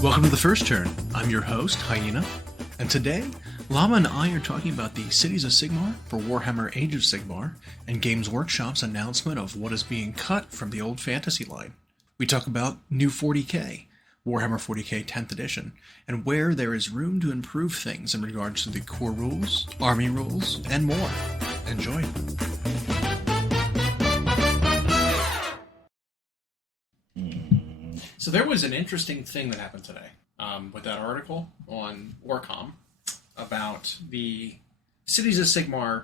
Welcome to the First Turn. I'm your host, Hyena, and today, Llama and I are talking about the Cities of Sigmar for Warhammer Age of Sigmar, and Games Workshop's announcement of what is being cut from the old fantasy line. We talk about new 40k, Warhammer 40k 10th edition, and where there is room to improve things in regards to the core rules, army rules, and more. Enjoy. So there was an interesting thing that happened today with that article on Warcom about the Cities of Sigmar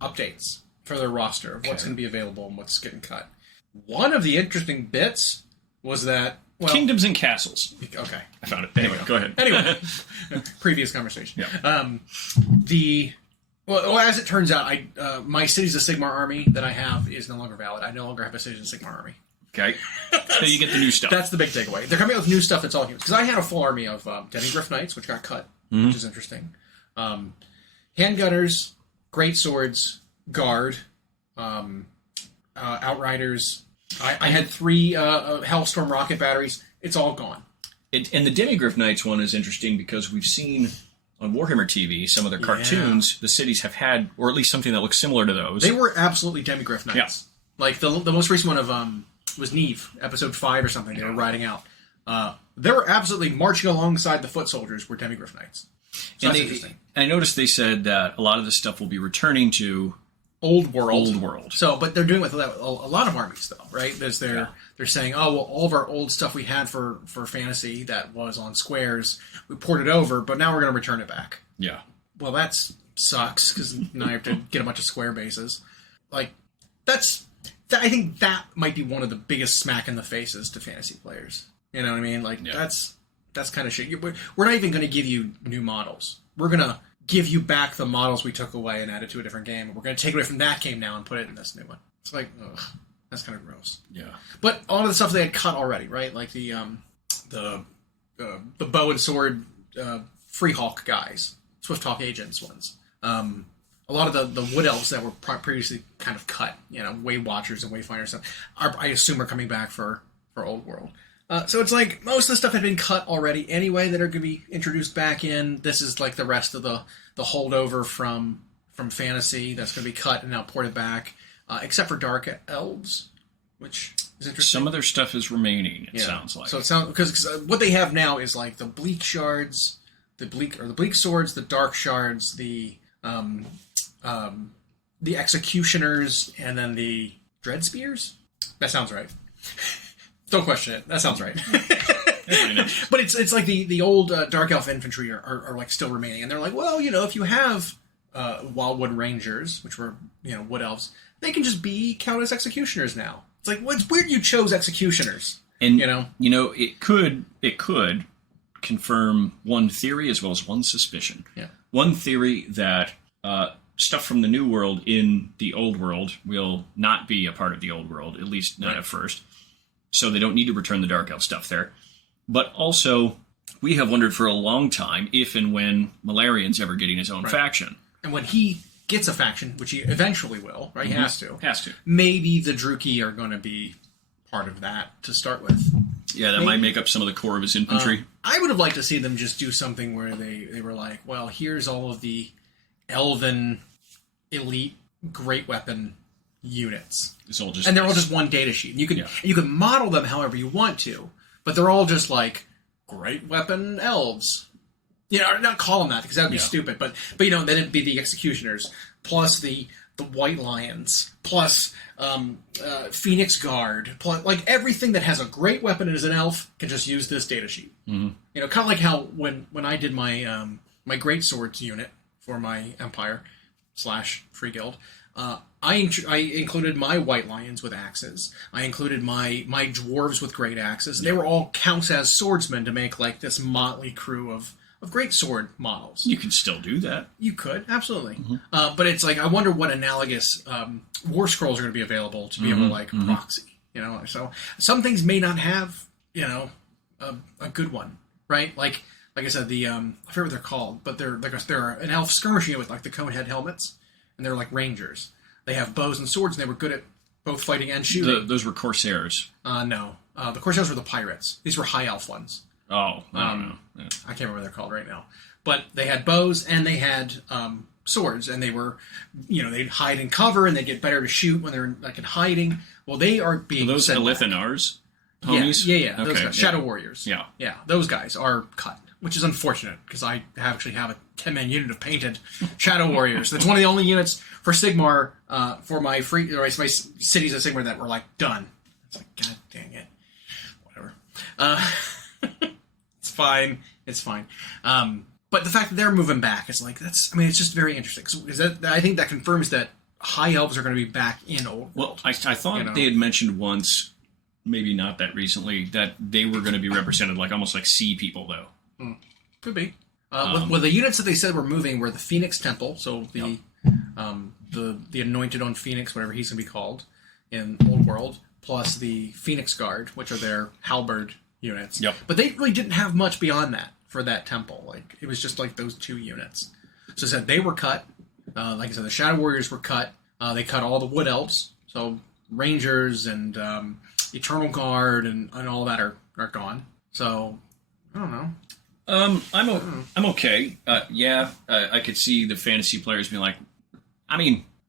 updates for their roster of what's going to be available and what's getting cut. One of the interesting bits was that... Well, Kingdoms and Castles. Okay. I found it. Anyway, go ahead. Anyway, previous conversation. Yeah. Well, as it turns out, my Cities of Sigmar army that I have is no longer valid. I no longer have a Cities of Sigmar army. Okay. So you get the new stuff. That's the big takeaway. They're coming out with new stuff that's all humans. Because I had a full army of Demigryph Knights, which got cut, which is interesting. Handgunners, Great Swords, Guard, Outriders. I had 3 Hellstorm rocket batteries. It's all gone. And the Demigryph Knights one is interesting because we've seen on Warhammer TV, some of their cartoons, the cities have had, or at least something that looks similar to those. They were absolutely Demigryph Knights. Yeah. Like the most recent one of was Neve, episode 5 or something. They were riding out. They were absolutely marching alongside the foot soldiers were Demigryph Knights. So that's interesting. I noticed they said that a lot of this stuff will be returning to Old World. So, but they're doing it with a lot of armies, though, right? They're saying, oh, well, all of our old stuff we had for fantasy that was on squares, we ported over, but now we're going to return it back. Yeah. Well, that sucks, because now you have to get a bunch of square bases. Like, I think that might be one of the biggest smack in the faces to fantasy players. You know what I mean? Like, that's kind of shit. We're not even going to give you new models. We're going to give you back the models we took away and added to a different game. We're going to take away from that game now and put it in this new one. It's like, ugh, that's kind of gross. Yeah. But all of the stuff they had cut already, right? Like the bow and sword Free Hawk guys, Swift Hawk agents ones. A lot of the wood elves that were previously kind of cut, Way Watchers and Wayfinders stuff, I assume are coming back for Old World. So it's like most of the stuff had been cut already anyway that are going to be introduced back in. This is like the rest of the holdover from fantasy that's going to be cut and now ported back, except for Dark Elves, which is interesting. Some of their stuff is remaining. It sounds like. So it sounds because what they have now is like the bleak shards, the bleak swords, the dark shards, the executioners, and then the dread spears. That sounds right. Don't question it. That sounds right. But it's like the old Dark Elf infantry are like still remaining, and they're like, well, if you have Wildwood Rangers, which were wood elves, they can just count as executioners now. It's like, well, it's weird you chose executioners, and it could confirm one theory as well as one suspicion. Yeah. One theory that stuff from the New World in the Old World will not be a part of the Old World, at least not at first. So they don't need to return the Dark Elf stuff there. But also, we have wondered for a long time if and when Malarian's ever getting his own faction. And when he gets a faction, which he eventually will, right? He has to. Has to. Maybe the Druki are going to be part of that to start with. Yeah, that might make up some of the core of his infantry. I would have liked to see them just do something where they were like, well, here's all of the Elven elite great weapon units. They're all just one data sheet. You can model them however you want to, but they're all just like great weapon elves. Not call them that because that would be stupid. But then it'd be the executioners plus the White Lions plus Phoenix Guard plus like everything that has a great weapon and is an elf can just use this data sheet. Mm-hmm. Kind of like how when I did my my great swords unit for my Empire / Free Guild. I included my White Lions with axes. I included my dwarves with great axes. They were all counts as swordsmen to make like this motley crew of great sword models. You can still do that. You could, absolutely. Mm-hmm. But it's like, I wonder what analogous war scrolls are going to be available to be able to proxy. So some things may not have a good one, right? Like I said, I forget what they're called, but they're an elf skirmishing with like the cone head helmets. And they're like rangers. They have bows and swords, and they were good at both fighting and shooting. Those were Corsairs. No. The Corsairs were the pirates. These were high elf ones. Oh, I don't know. Yeah. I can't remember what they're called right now. But they had bows and they had swords, and they were, they'd hide and cover, and they'd get better to shoot when they're like in hiding. Well, they are being those Elithanars homies? Yeah. Those Okay, guys, Shadow Warriors. Yeah. Those guys are cut, which is unfortunate because I actually have a 10-man unit of painted Shadow Warriors. That's one of the only units for Sigmar for my my Cities of Sigmar that were like done. It's like, god dang it, whatever. It's fine. It's fine. But the fact that they're moving back, it's like it's just very interesting. Because I think that confirms that High Elves are going to be back in Old World. Well, I thought they had mentioned once, maybe not that recently, that they were going to be represented almost like sea people, though. Could be. Well, the units that they said were moving were the Phoenix Temple, so the Anointed on Phoenix, whatever he's going to be called in Old World, plus the Phoenix Guard, which are their halberd units. Yep. But they really didn't have much beyond that for that temple. It was just those 2 units. So it said they were cut. Like I said, the Shadow Warriors were cut. They cut all the Wood Elves, so Rangers and Eternal Guard and all that are gone. So I don't know. I'm okay. I could see the fantasy players being like,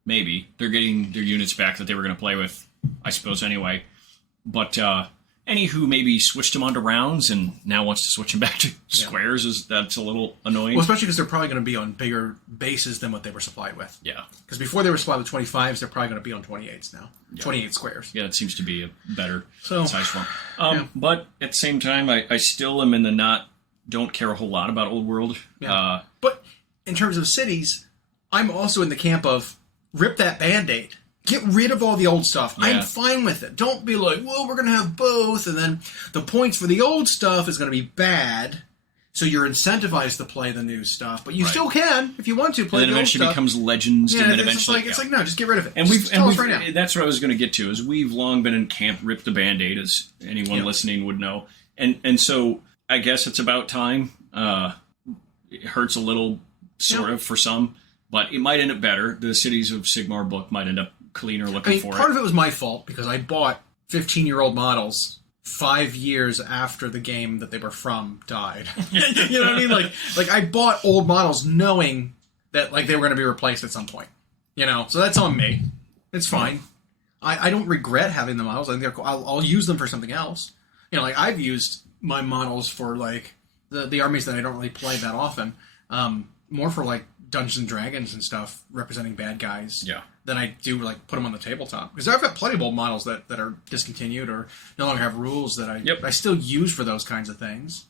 maybe they're getting their units back that they were going to play with, I suppose anyway. But any who maybe switched them onto rounds and now wants to switch them back to squares that's a little annoying. Well, especially because they're probably going to be on bigger bases than what they were supplied with. Yeah. Because before they were supplied with 25s, they're probably going to be on 28s now. Yeah. 28 squares. Yeah, it seems to be a better size form. But at the same time, I still am in the don't care a whole lot about Old World. Yeah. But in terms of cities, I'm also in the camp of rip that Band-Aid. Get rid of all the old stuff. Yeah. I'm fine with it. Don't be like, well, we're going to have both, and then the points for the old stuff is going to be bad, so you're incentivized to play the new stuff. But you still can, if you want to, play the old stuff. And then eventually becomes Legends, and then eventually... It's like, no, just get rid of it. And tell us right now. That's what I was going to get to, is we've long been in camp rip the Band-Aid, as anyone listening would know. And so I guess it's about time. It hurts a little, sort of, for some, but it might end up better. The Cities of Sigmar book might end up cleaner looking for it. Part of it was my fault because I bought 15-year-old models 5 years after the game that they were from died. You know what I mean? Like I bought old models knowing that they were going to be replaced at some point. So that's on me. It's fine. I don't regret having the models. I think they're cool. I'll use them for something else. I've used my models for the armies that I don't really play that often. More for Dungeons and Dragons and stuff, representing bad guys. Yeah. Than I do put them on the tabletop, because I've got plenty of old models that are discontinued or no longer have rules that I still use for those kinds of things.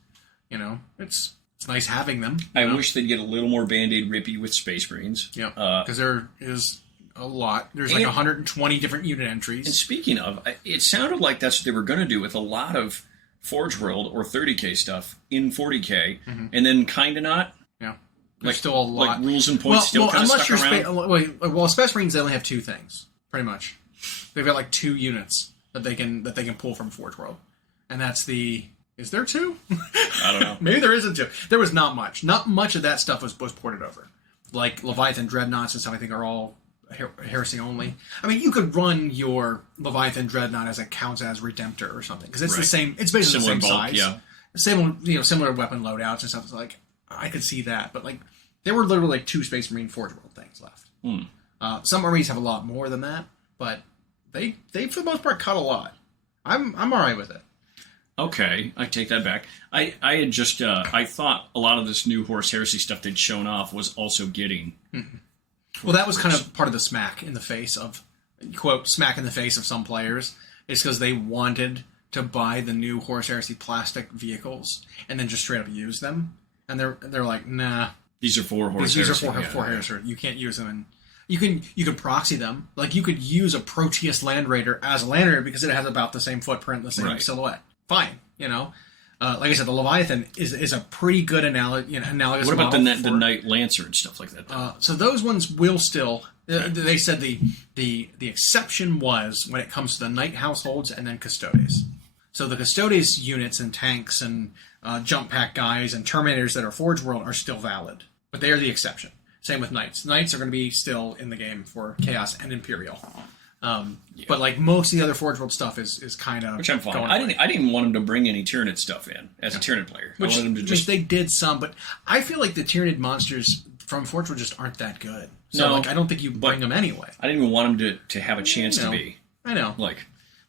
It's nice having them. I wish they'd get a little more Band-Aid rippy with Space Marines. Yeah, because there is a lot. There's 120 different unit entries. And speaking of, it sounded like that's what they were going to do with a lot of Forge World or 30K stuff in 40K, and then kind of not. Yeah. There's still a lot. Rules and points still kind of stuck around. Well, Space Marines, they only have 2 things, pretty much. They've got 2 units that they can pull from Forge World, and that's the. Is there 2? I don't know. Maybe there isn't 2. There was not much. Not much of that stuff was ported over. Leviathan Dreadnoughts and stuff, I think, are all heresy only. You could run your Leviathan Dreadnought as it counts as Redemptor or something, because it's the same. It's basically similar the same bulk, size. Yeah. Similar weapon loadouts and stuff. It's I could see that, but there were literally 2 Space Marine Forge World things left. Some armies have a lot more than that, but they for the most part cut a lot. I'm all right with it. Okay, I take that back. I had just I thought a lot of this new Horus Heresy stuff they'd shown off was also getting. Well, that was kind of part of the smack in the face of, quote, smack in the face of some players, is because they wanted to buy the new Horus Heresy plastic vehicles and then just straight up use them. And they're like, nah. These are for Horus Heresy. These are for Heresy. You can't use them. And you can proxy them. You could use a Proteus Land Raider as a Land Raider because it has about the same footprint, the same silhouette. Fine, like I said, the Leviathan is a pretty good analogous. What about the Knight Lancer and stuff like that? So those ones will still. They said the exception was when it comes to the Knight households and then Custodes. So the Custodes units and tanks and jump pack guys and Terminators that are Forge World are still valid, but they are the exception. Same with Knights. Knights are going to be still in the game for Chaos and Imperial. But like most of the other Forge World stuff is kind of, which I'm fine. I didn't want him to bring any Tyranid stuff in as a Tyranid player. I wanted him to which they did some, but I feel like the Tyranid monsters from Forge World just aren't that good. So like I don't think you bring them anyway. I didn't even want him to have a chance to be. I know.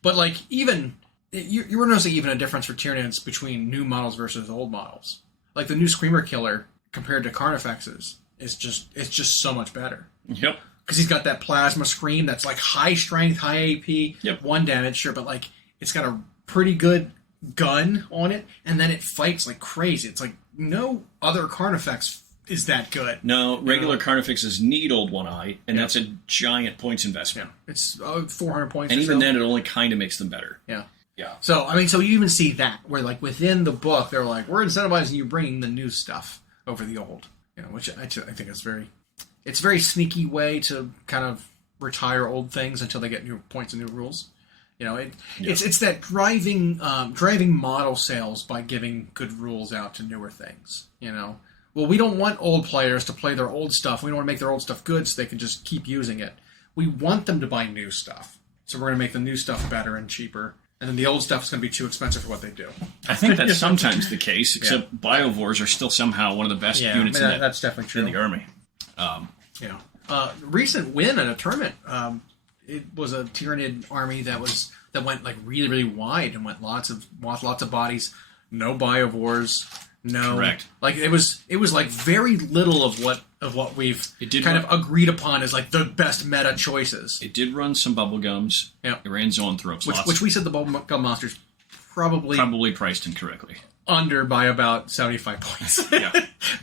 But even you're noticing even a difference for Tyranids between new models versus old models. Like the new Screamer Killer compared to Carnifexes it's just so much better. Yep. Because he's got that plasma scream that's like high strength, high AP, 1 damage, sure, but like it's got a pretty good gun on it, and then it fights like crazy. It's like no other Carnifex is that good. No, regular Carnifexes need Old One Eye, and that's a giant points investment. Yeah. It's 400 points. And even then, it only kind of makes them better. Yeah. Yeah. So I mean, so you even see that where like within the book, they're like, we're incentivizing you bringing the new stuff over the old. Which I think is it's a very sneaky way to kind of retire old things until they get new points and new rules. It's that driving model sales by giving good rules out to newer things. Well, we don't want old players to play their old stuff. We don't want to make their old stuff good so they can just keep using it. We want them to buy new stuff. So we're going to make the new stuff better and cheaper. And then the old stuff is going to be too expensive for what they do. I think that's sometimes the case, except Biovores are still somehow one of the best units that's definitely true. in the army. Recent win at a tournament, it was a Tyranid army that went like really, really wide and went lots of bodies, no Biovores, no. Correct. Like it was like very little of what we've of agreed upon as like the best meta choices. It did run some bubblegums. Yeah. It ran Zoanthropes. Which we said the bubblegum monsters probably priced incorrectly. Under by about 75 points. Yeah.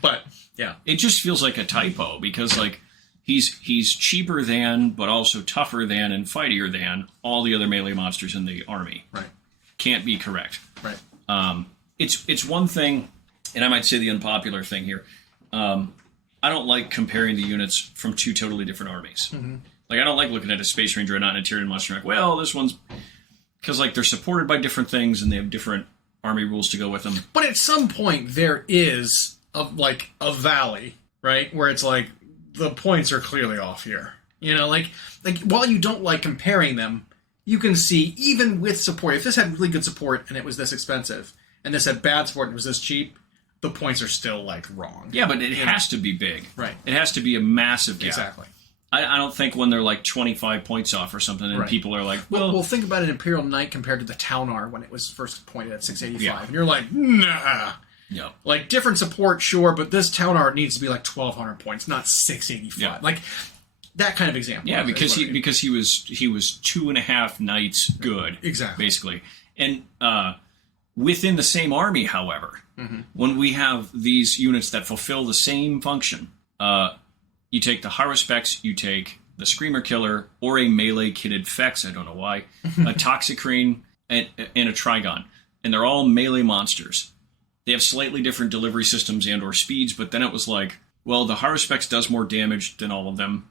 But yeah. It just feels like a typo because like he's cheaper than but also tougher than and fightier than all the other melee monsters in the army. Right. Can't be correct. Right. It's one thing, and I might say the unpopular thing here. I don't like comparing the units from two totally different armies. Mm-hmm. Like, I don't like looking at a Space Ranger and not an Tyranid monster. Like, well, this one's... Because, like, they're supported by different things, and they have different army rules to go with them. But at some point, there is, a valley, right? Where it's like, the points are clearly off here. Like while you don't like comparing them, you can see, even with support, if this had really good support and it was this expensive, and this had bad support and it was this cheap, the points are still, like, wrong. Yeah, but it has to be big. Right. It has to be a massive gap. Exactly. I don't think when they're, like, 25 points off or something, and people are like, well, think about an Imperial Knight compared to the Taunar when it was first pointed at 685. And you're like, nah. Yeah. Like, different support, sure, but this Taunar needs to be, like, 1,200 points, not 685. Yeah. Like, that kind of example. Yeah, because he was 2.5 knights good. Exactly. Basically. And within the same army, however, when we have these units that fulfill the same function, you take the Haruspex, you take the Screamer Killer, or a melee kitted Fex, I don't know why, a Toxicrane, and a Trigon. And they're all melee monsters. They have slightly different delivery systems and or speeds, but then it was like, well, the Haruspex does more damage than all of them,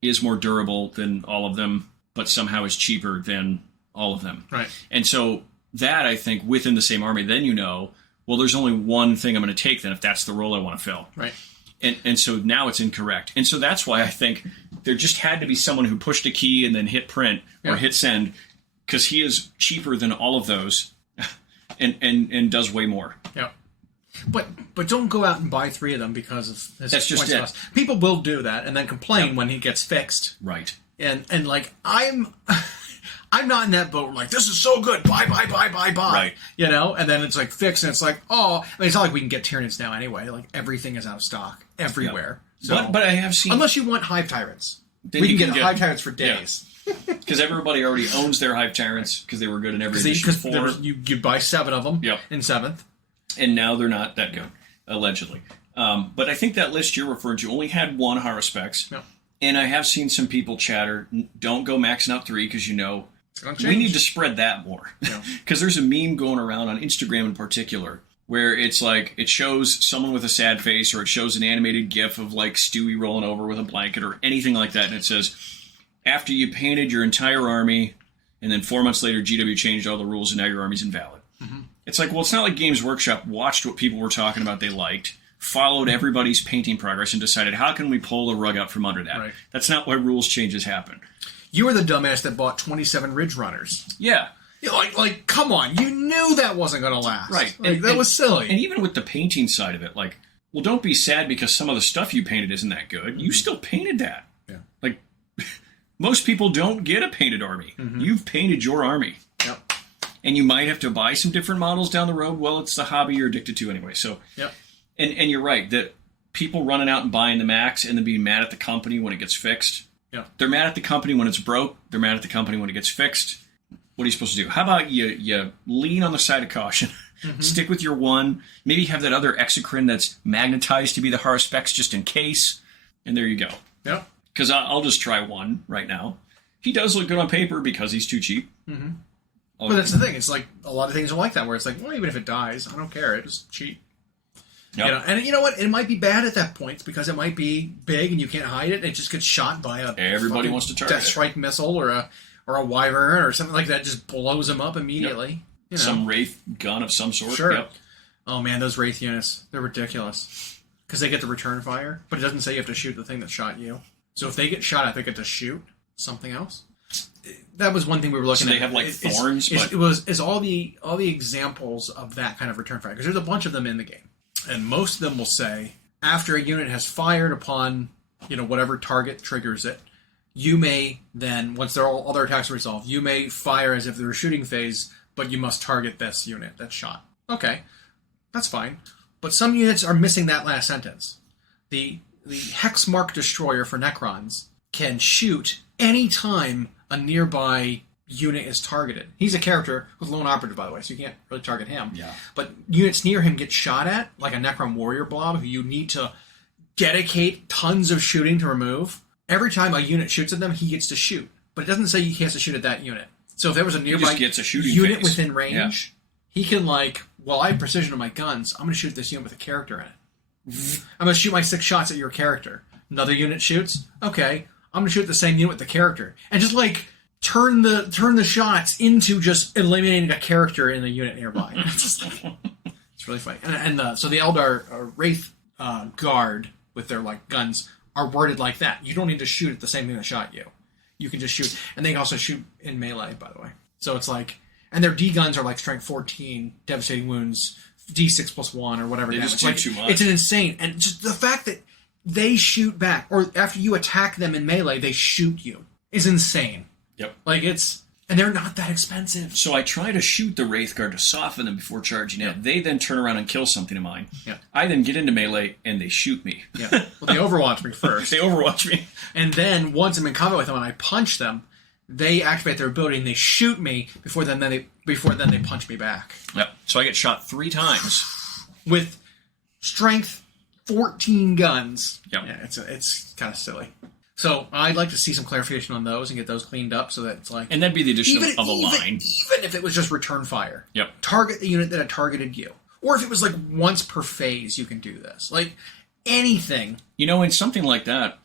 is more durable than all of them, but somehow is cheaper than all of them. Right. And so that, I think, within the same army, then well, there's only one thing I'm going to take then if that's the role I want to fill. Right. And so now it's incorrect. And so that's why I think there just had to be someone who pushed a key and then hit print or hit send, because he is cheaper than all of those and does way more. Yeah. But don't go out and buy 3 of them because of his That's just it. Cost. People will do that and then complain when he gets fixed. Right. And like, I'm not in that boat where like, this is so good, buy. Right. And then it's like fixed and it's like, oh, I mean, it's not like we can get Tyranids now anyway. Like, everything is out of stock everywhere. Yeah. So, but I have seen... Unless you want Hive Tyrants. We can get Hive Tyrants for days. Because everybody already owns their Hive Tyrants because they were good in every edition before. You buy 7 of them in 7th. And now they're not that good, allegedly. But I think that list you're referring to only had 1 Haruspex. Yeah. And I have seen some people chatter, don't go maxing out 3 because we need to spread that more. Because there's a meme going around on Instagram in particular where it's like it shows someone with a sad face or it shows an animated gif of like Stewie rolling over with a blanket or anything like that. And it says, after you painted your entire army and then 4 months later GW changed all the rules and now your army's invalid. Mm-hmm. It's like, well, it's not like Games Workshop watched what people were talking about they liked, followed everybody's painting progress and decided, how can we pull the rug out from under that? Right. That's not why rules changes happen. You were the dumbass that bought 27 Ridge Runners. Yeah. You know, like, come on. You knew that wasn't going to last. Right. Like, that was silly. And even with the painting side of it, like, well, don't be sad because some of the stuff you painted isn't that good. Mm-hmm. You still painted that. Yeah. Like, most people don't get a painted army. Mm-hmm. You've painted your army. Yep. And you might have to buy some different models down the road. Well, it's the hobby you're addicted to anyway. So, yep. And you're right that people running out and buying the Max and then being mad at the company when it gets fixed. Yeah. They're mad at the company when it's broke. They're mad at the company when it gets fixed. What are you supposed to do? How about you lean on the side of caution, mm-hmm. stick with your one, maybe have that other exocrine that's magnetized to be the hard specs just in case, and there you go. Yeah. Because I'll just try one right now. He does look good on paper because he's too cheap. Mm-hmm. But that's the thing. It's like a lot of things are like that, where it's like, well, even if it dies, I don't care. It's cheap. Yep. You know, and you know what? It might be bad at that point because it might be big and you can't hide it. And it just gets shot by everybody wants to target Death Strike missile or a Wyvern or something like that. Just blows them up immediately. Yep. You know. Some Wraith gun of some sort. Sure. Yep. Oh man, those Wraith units, they're ridiculous because they get to return fire, but it doesn't say you have to shoot the thing that shot you. So if they get shot at, they get to shoot something else. That was one thing we were looking at. So they have like thorns. It was all the examples of that kind of return fire because there's a bunch of them in the game, and most of them will say after a unit has fired upon whatever target triggers it, you may then once all other attacks are resolved, you may fire as if they were shooting phase, but you must target this unit that's shot. Okay, that's fine, but some units are missing that last sentence. The Hexmark Destroyer for Necrons can shoot any time a nearby unit is targeted. He's a character with lone operative, by the way, so you can't really target him. Yeah. But units near him get shot at, like a Necron Warrior Blob, who you need to dedicate tons of shooting to remove. Every time a unit shoots at them, he gets to shoot. But it doesn't say he has to shoot at that unit. So if there was a nearby gets a shooting unit phase. within range, he can I have precision on my guns, I'm going to shoot this unit with a character in it. I'm going to shoot my 6 shots at your character. Another unit shoots. Okay, I'm going to shoot the same unit with the character. And just, turn the shots into just eliminating a character in a unit nearby. It's really funny. So the Eldar Wraith Guard with their, guns are worded like that. You don't need to shoot at the same thing that shot you. You can just shoot. And they can also shoot in melee, by the way. So it's and their D guns are strength 14, devastating wounds, D6 plus 1 or whatever. They just do too much. It's an insane. And just the fact that they shoot back, or after you attack them in melee, they shoot you, is insane. Yep. And they're not that expensive. So I try to shoot the Wraith Guard to soften them before charging in. They then turn around and kill something of mine. Yeah. I then get into melee and they shoot me. Yeah. Well, they overwatch me first. They overwatch me. And then once I'm in combat with them and I punch them, they activate their ability and they shoot me before then they punch me back. Yep. So I get shot 3 times with strength 14 guns. Yep. Yeah, it's kind of silly. So I'd like to see some clarification on those and get those cleaned up so that it's and that'd be the addition of a line. Even if it was just return fire. Yep. Target the unit that had targeted you. Or if it was once per phase, you can do this. Anything. And something like that,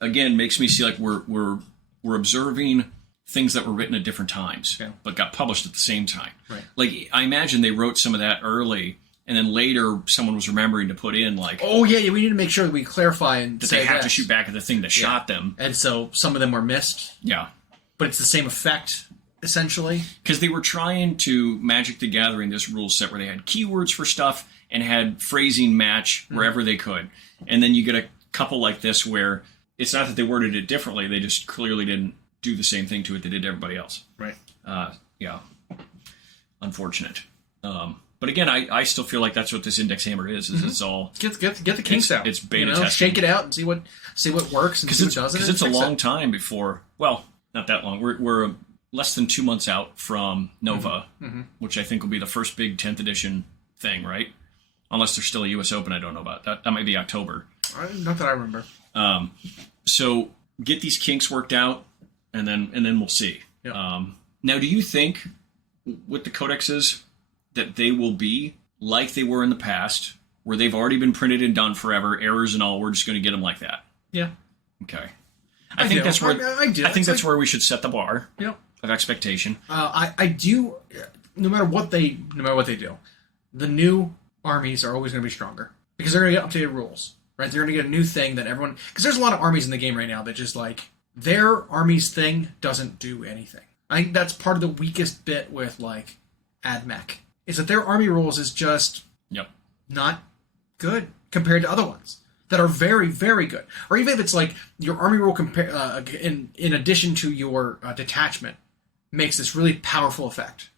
again, makes me see we're observing things that were written at different times, but got published at the same time. Right. I imagine they wrote some of that early, and then later someone was remembering to put in oh yeah, we need to make sure that we clarify and that say they have this. to shoot back at the thing that shot them. And so some of them were missed. Yeah. But it's the same effect, essentially. Because they were trying to Magic the Gathering this rule set where they had keywords for stuff and had phrasing match wherever they could. And then you get a couple like this where it's not that they worded it differently, they just clearly didn't do the same thing to it they did to everybody else. Right. Yeah. Unfortunate. But again, I still feel like that's what this Index Hammer is. It's all get the kinks out. It's beta testing. Shake it out and see what works and see what doesn't. Because it's a long time before. Well, not that long. We're less than 2 months out from Nova, which I think will be the first big 10th edition thing, right? Unless there's still a U.S. Open, I don't know about that. That might be October. Not that I remember. So get these kinks worked out, and then we'll see. Yep. Now, do you think with the codexes that they will be like they were in the past, where they've already been printed and done forever, errors and all, we're just going to get them like that? Yeah. Okay. I think that's where I think that's where we should set the bar of expectation. I do. No matter what they do, the new armies are always going to be stronger because they're going to get updated rules, right? They're going to get a new thing that everyone. Because there's a lot of armies in the game right now that just their army's thing doesn't do anything. I think that's part of the weakest bit with, like, AdMech, is that their army rules is just not good compared to other ones that are very, very good. Or even if it's like your army rule in addition to your detachment makes this really powerful effect.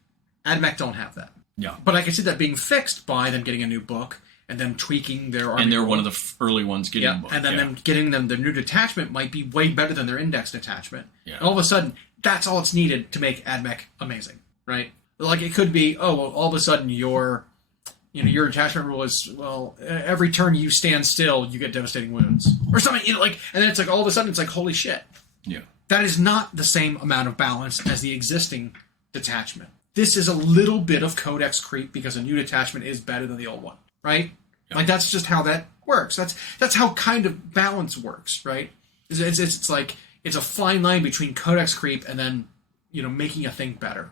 AdMech don't have that. Yeah. But I can see that being fixed by them getting a new book and them tweaking their army. And they're rule. one of the early ones getting a book. And then them getting them their new detachment might be way better than their index detachment. Yeah. And all of a sudden, that's all it's needed to make AdMech amazing, right? Like, it could be, all of a sudden your attachment rule is, every turn you stand still, you get devastating wounds. Or something, and then it's like, all of a sudden, it's like, holy shit. Yeah. That is not the same amount of balance as the existing detachment. This is a little bit of codex creep because a new detachment is better than the old one, right? Yeah. Like, that's just how that works. That's how kind of balance works, right? It's like, it's a fine line between codex creep and then, making a thing better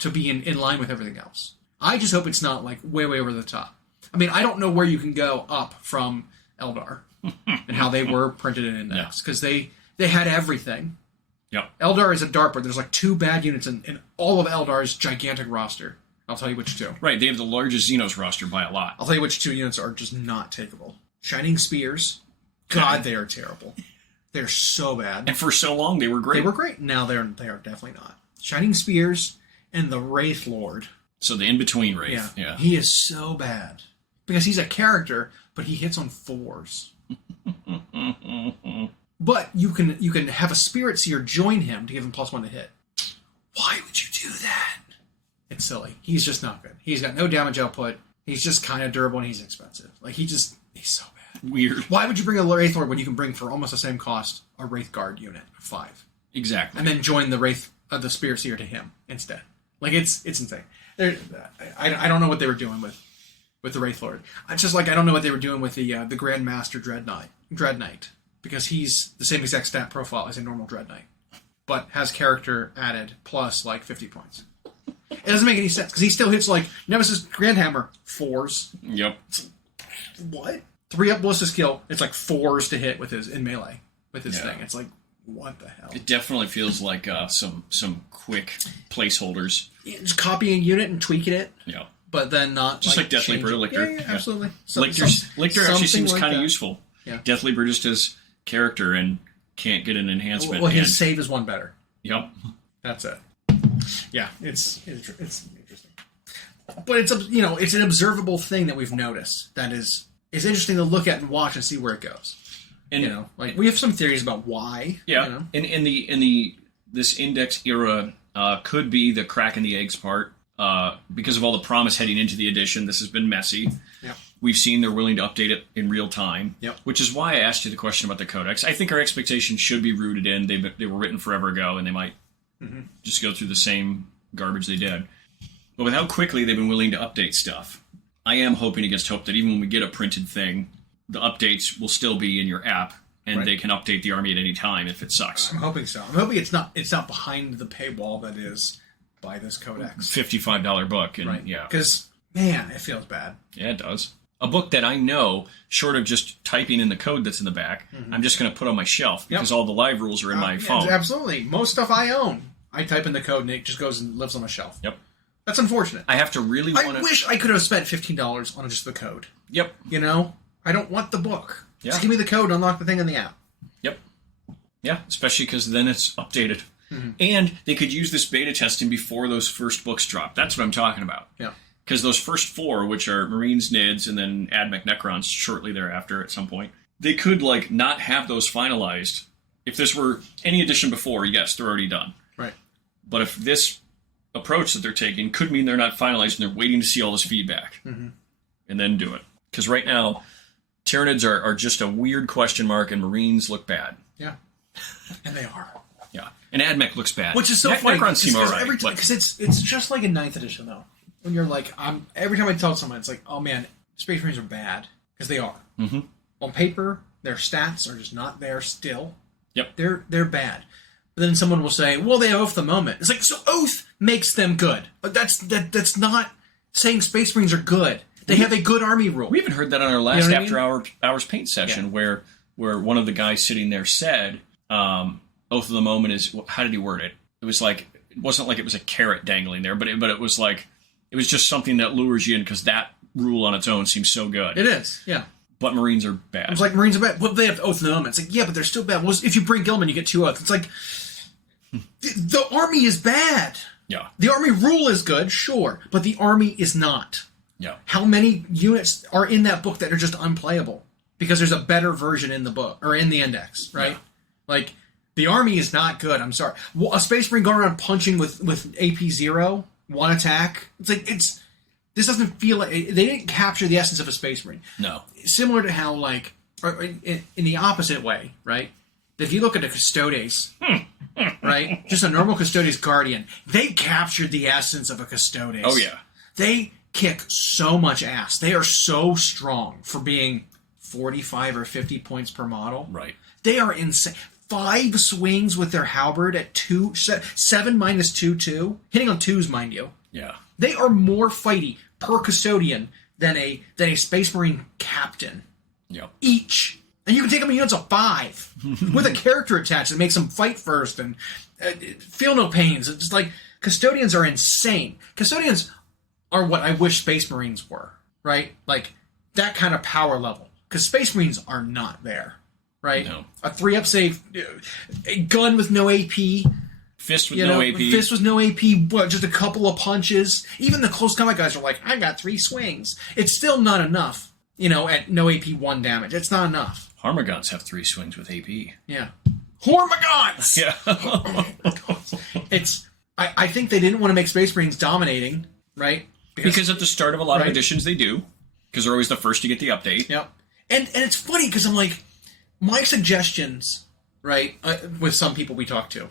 to be in line with everything else. I just hope it's not, like, way, way over the top. I mean, I don't know where you can go up from Eldar and how they were printed in Index, because they had everything. Yep. Eldar is a DARPA. There's, like, 2 bad units in all of Eldar's gigantic roster. I'll tell you which 2. Right, they have the largest Xenos roster by a lot. I'll tell you which 2 units are just not takeable. Shining Spears. God, they are terrible. They're so bad. And for so long, they were great. They were great. Now they are definitely not. Shining Spears and the Wraith Lord. So the in-between Wraith. Yeah. He is so bad. Because he's a character, but he hits on 4s. But you can have a Spirit Seer join him to give him +1 to hit. Why would you do that? It's silly. He's just not good. He's got no damage output. He's just kind of durable and he's expensive. Like, he's so bad. Weird. Why would you bring a Wraith Lord when you can bring for almost the same cost a Wraith Guard unit of 5? Exactly. And then join the Spirit Seer to him instead. Like, it's insane. I don't know what they were doing with the Wraith Lord. It's just like I don't know what they were doing with the Grandmaster Dread Knight, because he's the same exact stat profile as a normal Dread Knight, but has character added plus like 50 points. It doesn't make any sense because he still hits like Nemesis Grandhammer 4s. Yep. What? 3 up Ballista skill. It's like 4s to hit with his in melee with his thing. It's like, what the hell? It definitely feels like some quick placeholders. Just copying a unit and tweaking it. Yeah. But then not just like Death Leaper Lictor. Yeah, absolutely. Lictor actually seems kind of useful. Yeah. Death Leaper just has character and can't get an enhancement. Well, his save is 1 better. Yep. That's it. Yeah, it's interesting. But it's an observable thing that we've noticed that is interesting to look at and watch and see where it goes. And like we have some theories about why. Yeah. In this index era could be the crack in the eggs part. Because of all the promise heading into the edition, this has been messy. Yeah. We've seen they're willing to update it in real time, which is why I asked you the question about the codex. I think our expectations should be rooted in. They were written forever ago, and they might just go through the same garbage they did. But with how quickly they've been willing to update stuff, I am hoping against hope that even when we get a printed thing, the updates will still be in your app, and they can update the army at any time if it sucks. I'm hoping so. I'm hoping it's not behind the paywall that is buy this codex. $55 book. And, because, man, it feels bad. Yeah, it does. A book that I know, short of just typing in the code that's in the back, I'm just going to put on my shelf because all the live rules are in my phone. Absolutely. Most stuff I own, I type in the code and it just goes and lives on a shelf. Yep. That's unfortunate. I have to really want to... I wish I could have spent $15 on just the code. Yep. I don't want the book. Yeah. Just give me the code, unlock the thing in the app. Yep. Yeah, especially because then it's updated. And they could use this beta testing before those first books drop. That's what I'm talking about. Yeah. Because those first 4, which are Marines, Nids, and then AdMech Necrons shortly thereafter at some point, they could not have those finalized. If this were any edition before, yes, they're already done. Right. But if this approach that they're taking could mean they're not finalized and they're waiting to see all this feedback and then do it. Because right now, Tyranids are just a weird question mark and Marines look bad. Yeah. And they are. Yeah. And AdMech looks bad. Which is so funny. Necrons seem all right. Because it's just like in 9th edition, though. When you're like, every time I tell someone, it's like, oh man, Space Marines are bad. Because they are. Mm-hmm. On paper, their stats are just not there still. Yep. They're bad. But then someone will say, well, they Oath the moment. It's like, so Oath makes them good. But that's not saying Space Marines are good. They have a good army rule. We even heard that on our last After Hours Paint session where one of the guys sitting there said, Oath of the Moment is, how did he word it? It was like, it wasn't like it was a carrot dangling there, but it was like, it was just something that lures you in because that rule on its own seems so good. It is, yeah. But Marines are bad. It's like Marines are bad. Well, they have Oath of the Moment. It's like, yeah, but they're still bad. Well, if you bring Gilman, you get 2 oaths. It's like, the army is bad. Yeah. The army rule is good, sure, but the army is not. Yeah. How many units are in that book that are just unplayable? Because there's a better version in the book, or in the index, right? Yeah. Like, the army is not good, I'm sorry. A Space Marine going around punching with AP 0, 1 attack, it's like, this doesn't feel like, they didn't capture the essence of a Space Marine. No. Similar to how, like, or in the opposite way, right? If you look at the Custodes, right? Just a normal Custodes Guardian, they captured the essence of a Custodes. Oh, yeah. They kick so much ass. They are so strong for being 45 or 50 points per model. Right. They are insane. 5 swings with their halberd at 7 minus 2/2, hitting on 2s, mind you. Yeah. They are more fighty per custodian than a Space Marine captain. Yep. Each. And you can take them in units of 5 with a character attached that makes them fight first and feel no pains. It's just like, custodians are insane. Custodians are what I wish Space Marines were, right? Like, that kind of power level. Because Space Marines are not there, right? No. A 3-up save, a gun with no AP. Fist with no AP. Fist with no AP, but just a couple of punches. Even the close combat guys are like, I got 3 swings. It's still not enough, at no AP 1 damage. It's not enough. Harmagons have 3 swings with AP. Yeah. Hormagons! Yeah. I think they didn't want to make Space Marines dominating, right? Because at the start of a lot of editions they do. Because they're always the first to get the update. Yep. And it's funny because I'm like, my suggestions, right, with some people we talk to,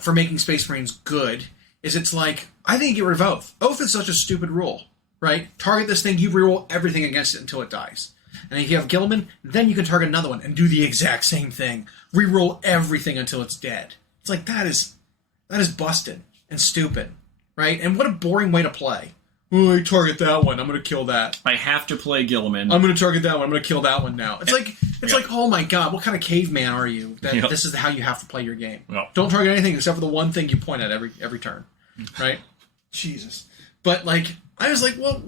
for making Space Marines good, is it's like, I think get rid of Oath. Oath is such a stupid rule, right? Target this thing, you reroll everything against it until it dies. And if you have Gilliman, then you can target another one and do the exact same thing. Reroll everything until it's dead. It's like, that is busted and stupid, right? And what a boring way to play. Oh, I target that one. I'm going to kill that. I have to play Gilliman. I'm going to target that one. I'm going to kill that one now. It's like, oh my god, what kind of caveman are you? That this is how you have to play your game. Yep. Don't target anything except for the one thing you point at every turn, right? Jesus. But like, I was like, well,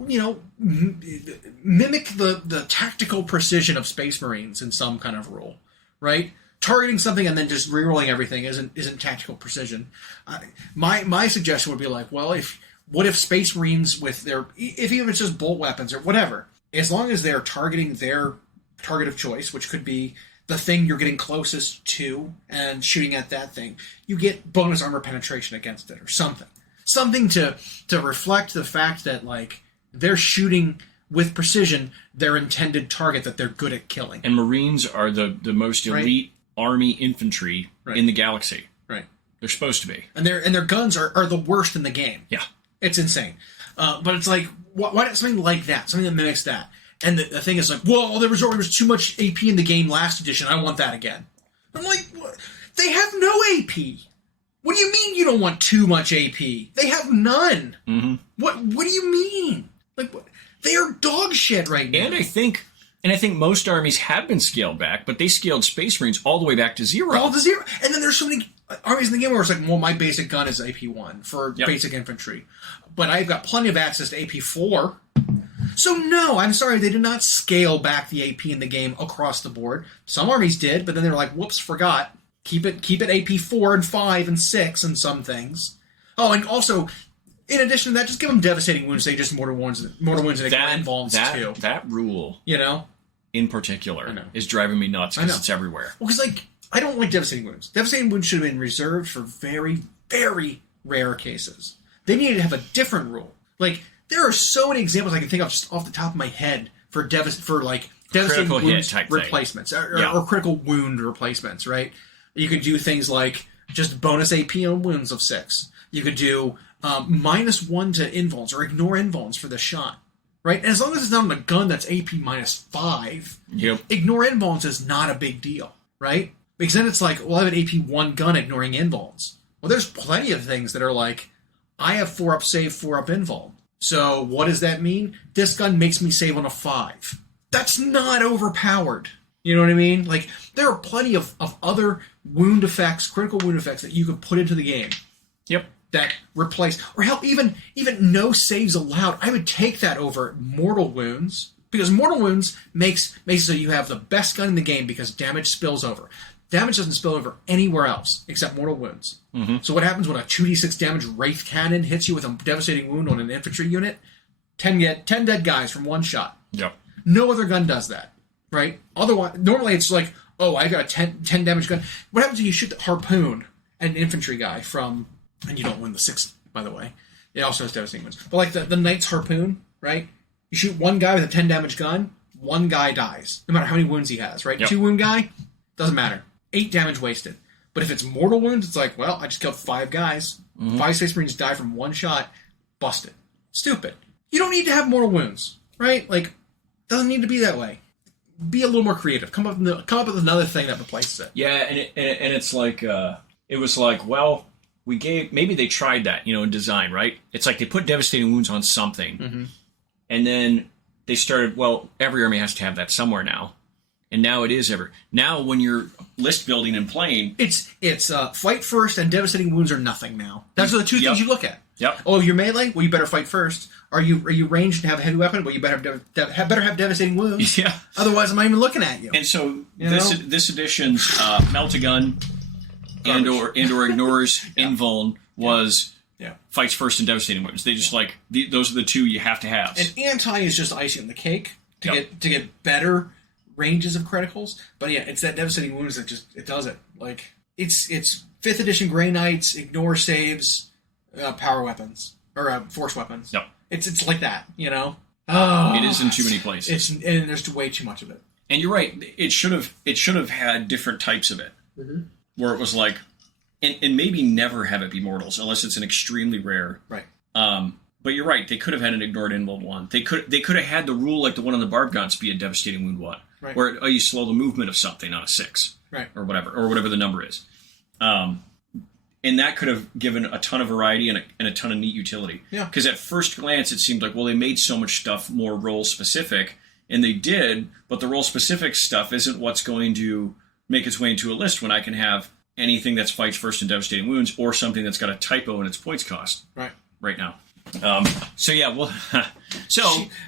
mimic the tactical precision of Space Marines in some kind of rule, right? Targeting something and then just rerolling everything isn't tactical precision. My suggestion would be like, well, what if Space Marines with even if it's just bolt weapons or whatever, as long as they're targeting their target of choice, which could be the thing you're getting closest to and shooting at that thing, you get bonus armor penetration against it or something. Something to reflect the fact that, like, they're shooting with precision their intended target that they're good at killing. And Marines are the most elite army infantry in the galaxy. Right. They're supposed to be. And their guns are the worst in the game. Yeah. It's insane. But it's like, why not something like that? Something that mimics that. And the thing is like, whoa, there was too much AP in the game last edition. I want that again. I'm like, what? They have no AP. What do you mean you don't want too much AP? They have none. Mm-hmm. What do you mean? Like, what? They are dog shit right now. And I think most armies have been scaled back, but they scaled Space Marines all the way back to 0. All to 0. And then there's so many armies in the game where it's like, well, my basic gun is AP 1 for basic infantry. But I've got plenty of access to AP 4. So no, I'm sorry, they did not scale back the AP in the game across the board. Some armies did, but then they were like, whoops, forgot. Keep it AP 4 and 5 and 6 and some things. Oh, and also, in addition to that, just give them devastating wounds. Say just mortar wounds and ignore involves too. That rule, in particular, is driving me nuts because it's everywhere. Well, because like I don't like devastating wounds. Devastating wounds should have been reserved for very, very rare cases. They needed to have a different rule. Like there are so many examples I can think of just off the top of my head for devastating wound replacements or critical wound replacements. Right. You could do things like just bonus AP on wounds of 6. You could do -1 to invulns or ignore invulns for the shot, right? And as long as it's not on a gun that's AP -5, ignore invulns is not a big deal, right? Because then it's like, well, I have an AP 1 gun ignoring invulns. Well, there's plenty of things that are like, I have 4-up save, 4-up invuln. So what does that mean? This gun makes me save on a 5. That's not overpowered. You know what I mean? Like, there are plenty of other wound effects, critical wound effects that you could put into the game. Yep. That replace, or hell, even no saves allowed. I would take that over mortal wounds, because mortal wounds makes it so you have the best gun in the game because damage spills over. Damage doesn't spill over anywhere else except mortal wounds. Mm-hmm. So what happens when a 2d6 damage wraith cannon hits you with a devastating wound on an infantry unit? 10 dead guys from one shot. Yep. No other gun does that, right? Otherwise, normally it's like, oh, I got a 10 damage gun. What happens if you shoot the harpoon at an infantry guy from, and you don't win the 6th, by the way. It also has devastating wounds. But like the knight's harpoon, right? You shoot one guy with a 10 damage gun, one guy dies, no matter how many wounds he has, right? Yep. 2 wound guy, doesn't matter. 8 damage wasted. But if it's mortal wounds, it's like, well, I just killed 5 guys. 5 Space Marines die from one shot. Busted. Stupid. You don't need to have mortal wounds, right? Like, doesn't need to be that way. Be a little more creative. Come up with another thing that replaces it. Yeah, and it's like it was like, well, maybe they tried that, in design, right? It's like they put devastating wounds on something, and then they started. Well, every army has to have that somewhere now, and now it is now when you're list building and playing, it's fight first and devastating wounds are nothing now. Those are the 2 things you look at. Yep. Oh, you're melee? Well, you better fight first. Are you ranged and have a heavy weapon? Well, you better have devastating wounds. Yeah. Otherwise, I'm not even looking at you. And so this edition's melt a gun and or ignores invuln was fights first and devastating wounds. They just those are the 2 you have to have. And anti is just icing on the cake to get better ranges of criticals. But yeah, it's that devastating wounds that just it does it. Like it's 5th edition Grey Knights, ignore saves. Power weapons or force weapons. Yep. It's like that, Oh, it is in too many places. And there's way too much of it. And you're right. It should have had different types of it, where it was like, and maybe never have it be mortals unless it's an extremely rare. Right. But you're right. They could have had an ignored invuln one. They could have had the rule like the one on the barbed guns be a devastating wound one, right. Where you slow the movement of something on a 6, right, or whatever the number is. And that could have given a ton of variety and a ton of neat utility. Yeah. Because at first glance, it seemed like, well, they made so much stuff more role-specific, and they did, but the role-specific stuff isn't what's going to make its way into a list when I can have anything that's fights first and devastating wounds or something that's got a typo in its points cost right now. So, yeah, well... so...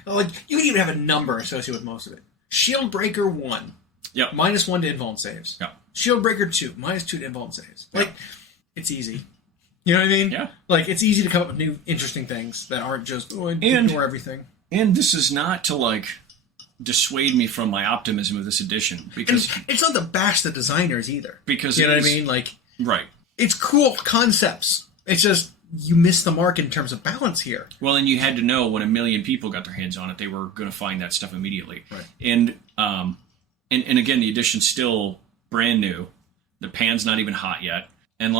you can even have a number associated with most of it. Shield Breaker 1. Yep. -1 to invuln saves. Yep. Shield Breaker 2. -2 to invuln saves. It's easy. You know what I mean? Yeah. Like, it's easy to come up with new, interesting things that aren't just, ignore everything. And this is not to, dissuade me from my optimism of this edition. Because it's not to bash the designers either. Because you know what I mean? Right. It's cool concepts. It's just, you miss the mark in terms of balance here. Well, and you had to know when 1 million people got their hands on it, they were going to find that stuff immediately. Right. And again, the edition's still brand new. The pan's not even hot yet. And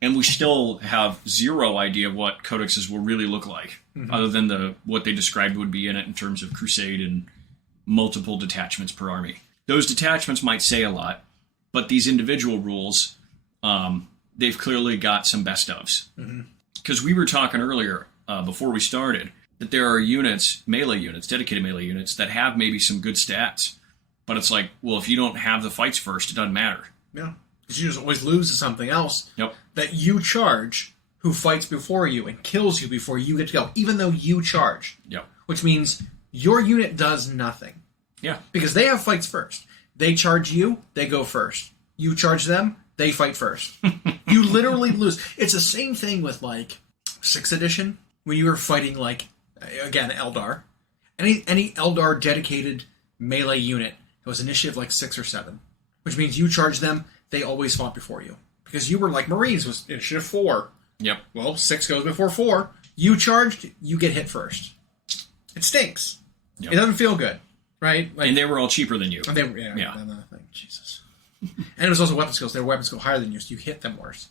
and we still have zero idea what codexes will really look like, other than what they described would be in it in terms of crusade and multiple detachments per army. Those detachments might say a lot, but these individual rules, they've clearly got some best ofs. Because we were talking earlier, before we started, that there are melee units, dedicated melee units, that have maybe some good stats. But it's like, well, if you don't have the fights first, it doesn't matter. Yeah. Because you just always lose to something else that you charge, who fights before you and kills you before you get to go, even though you charge. Yep. Which means your unit does nothing. Yeah. Because they have fights first. They charge you, they go first. You charge them, they fight first. You literally lose. It's the same thing with, 6th edition, when you were fighting, again, Eldar. Any Eldar dedicated melee unit, it was initiative 6 or 7. Which means you charge them, they always fought before you. Because you were like Marines, was initiative 4. Yep. Well, 6 goes before 4. You charged, you get hit first. It stinks. Yep. It doesn't feel good, right? And they were all cheaper than you. And they were, another thing. Jesus. And it was also weapon skills. Their weapons go higher than you, so you hit them worse.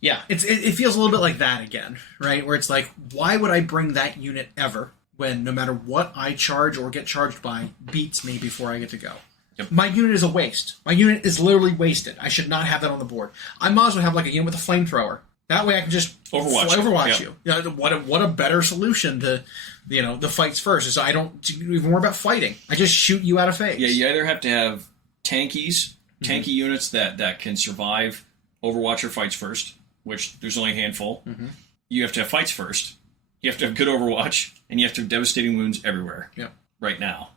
Yeah, it feels a little bit like that again, right? Where it's like, why would I bring that unit ever when no matter what I charge or get charged by beats me before I get to go? Yep. My unit is a waste. My unit is literally wasted. I should not have that on the board. I might as well have a unit with a flamethrower. That way I can just overwatch you. What a better solution to, the fights first is I don't even worry about fighting. I just shoot you out of phase. Yeah, you either have to have tanky units that can survive Overwatch or fights first, which there's only a handful. Mm-hmm. You have to have fights first. You have to have good Overwatch, and you have to have devastating wounds everywhere. Yep. Right now,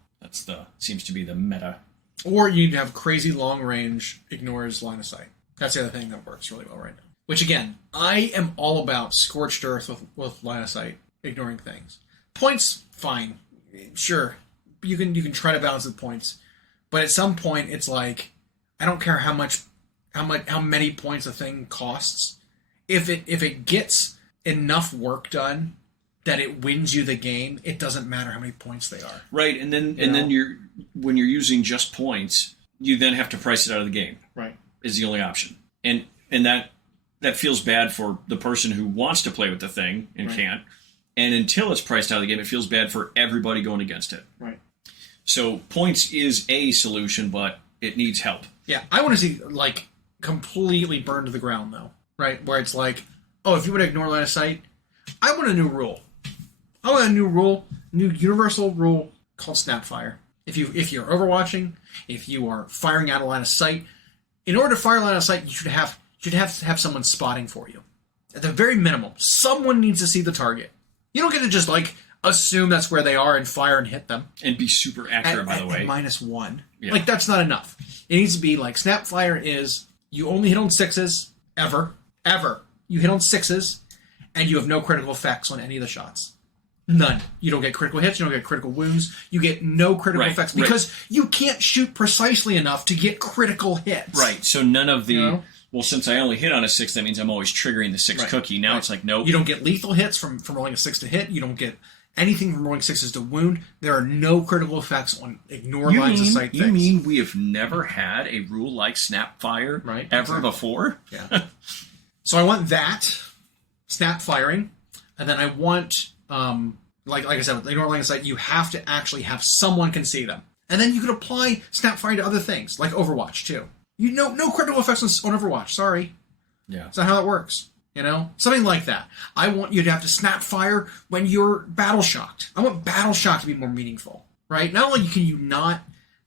seems to be the meta. Or you need to have crazy long range ignores line of sight. That's the other thing that works really well right now. Which again, I am all about scorched earth with line of sight, ignoring things. Points, fine, sure. You can try to balance the points, but at some point it's like I don't care how many points a thing costs. If it gets enough work done that it wins you the game, it doesn't matter how many points they are. Right, and then when you're using just points, you then have to price it out of the game. Right, is the only option, and that feels bad for the person who wants to play with the thing and can't. And until it's priced out of the game, it feels bad for everybody going against it. Right. So points is a solution, but it needs help. Yeah, I want to see like completely burned to the ground though, right? Where it's like, oh, if you want to ignore line of sight, I want a new rule. I want a new rule, new universal rule called Snapfire. If you're overwatching, if you are firing out a line of sight, in order to fire line of sight, you should have to have someone spotting for you. At the very minimum, someone needs to see the target. You don't get to just like assume that's where they are and fire and hit them. And be super accurate, by the way. At -1. Yeah. Like, that's not enough. It needs to be like Snapfire is you only hit on 6s, ever. You hit on 6s, and you have no critical effects on any of the shots. None. You don't get critical hits, you don't get critical wounds, you get no critical effects because you can't shoot precisely enough to get critical hits. Right, so none of the... Well, since I only hit on a 6, that means I'm always triggering the 6 cookie. Now it's like, nope. You don't get lethal hits from rolling a 6 to hit. You don't get anything from rolling 6s to wound. There are no critical effects on ignore lines of sight things. You mean we have never had a rule like Snapfire ever before? Yeah. So I want that, snap firing, and then I want, like I said, with ignore line of sight, you have to actually have someone can see them. And then you can apply snap firing to other things, like Overwatch, too. You know, no critical effects on Overwatch. Sorry. Yeah. That's not how it works. You know? Something like that. I want you to have to snap fire when you're battle shocked. I want battle shock to be more meaningful. Right? Not only can you not